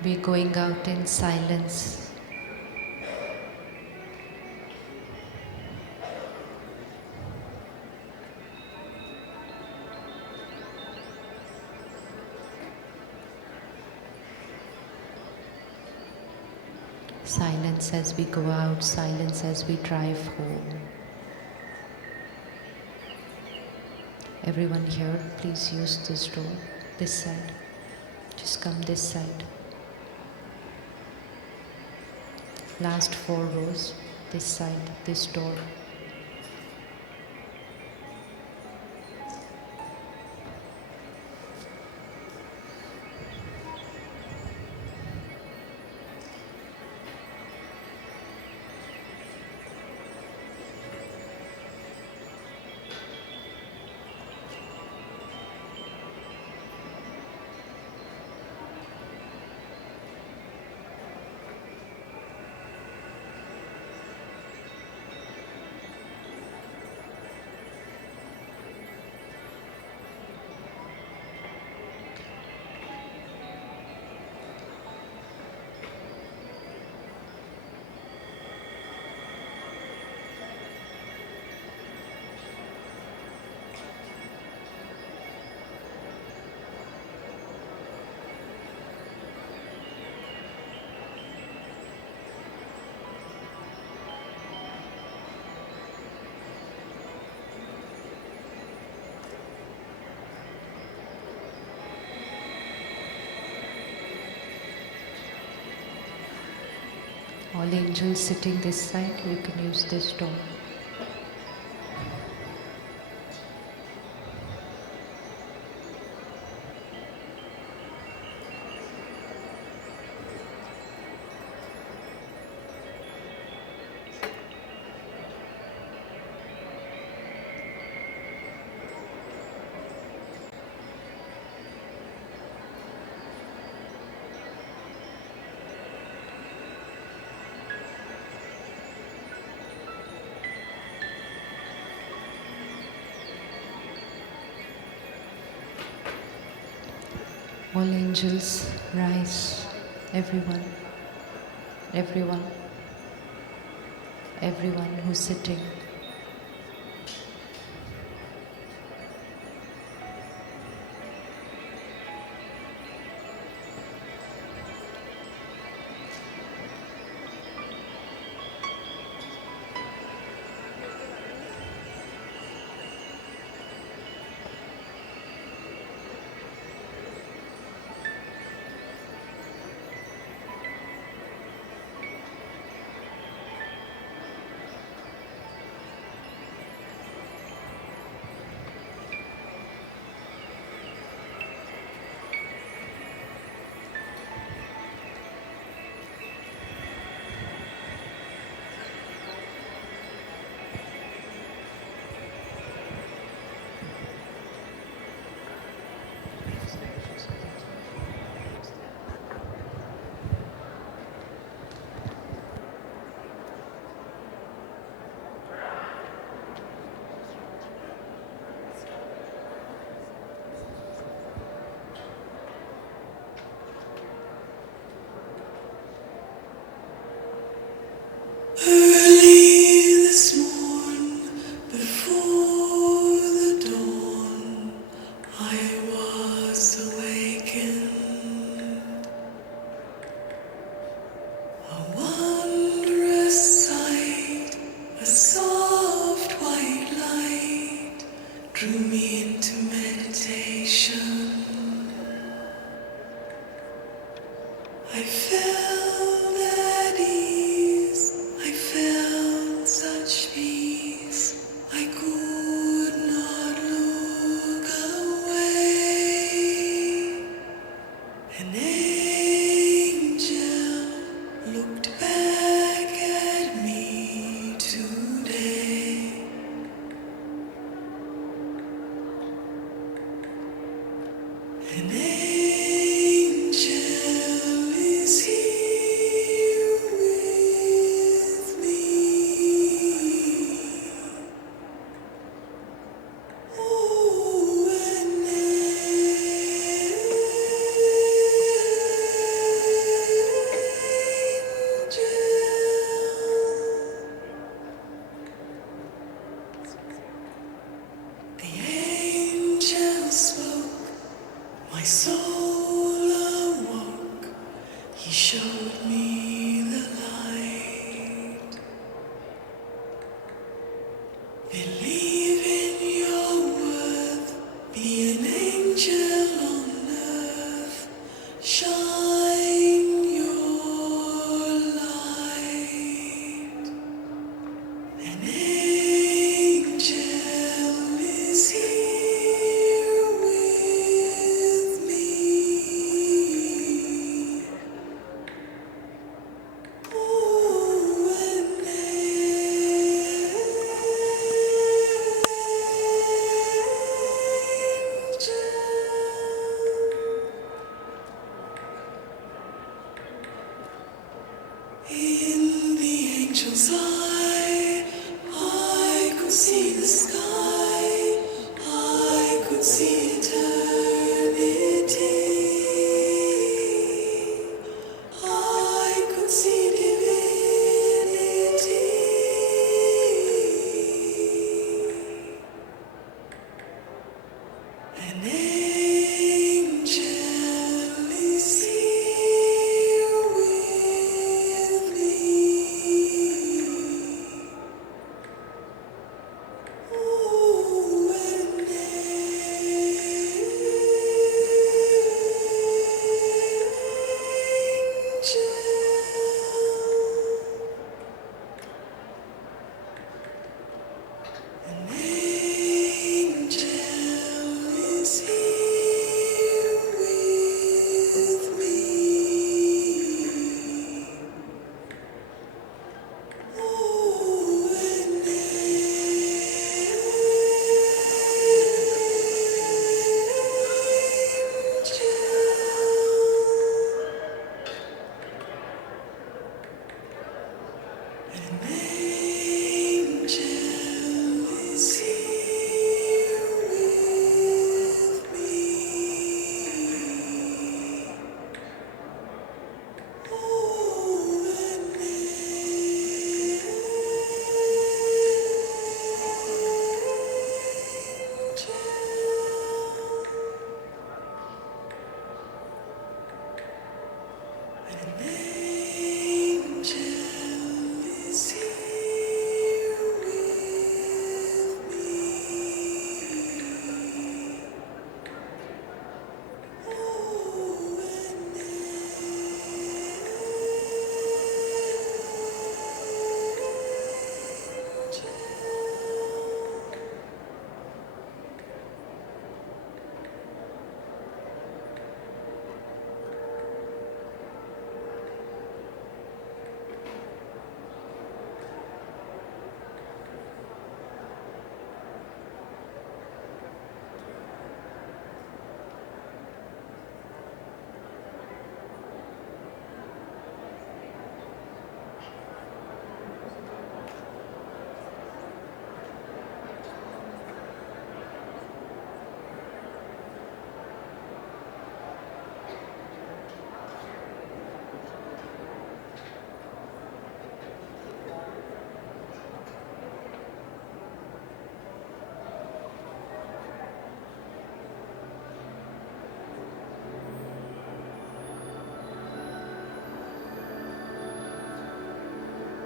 We're going out in silence. Silence as we go out, silence as we drive home. Everyone here, please use this door, this side. Just come this side. Last 4 rows, this side, this door. All angels sitting this side, you can use this door. All angels rise, everyone, everyone, everyone who's sitting. Early this morning, looked back at me today. An angel is here with me. Oh, an angel. The angel spoke, my soul awoke. He showed me the light. Believe in your worth, be an angel on earth. Shine your light. An angel is here with me. Oh, an angel. In the angel's eye, I could see the sky, I could see eternity, I could see divinity. An angel is here with me. Oh, an angel is here with me. Oh, an angel is here with me. Oh, an angel is here with me. Oh, an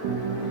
Thank you.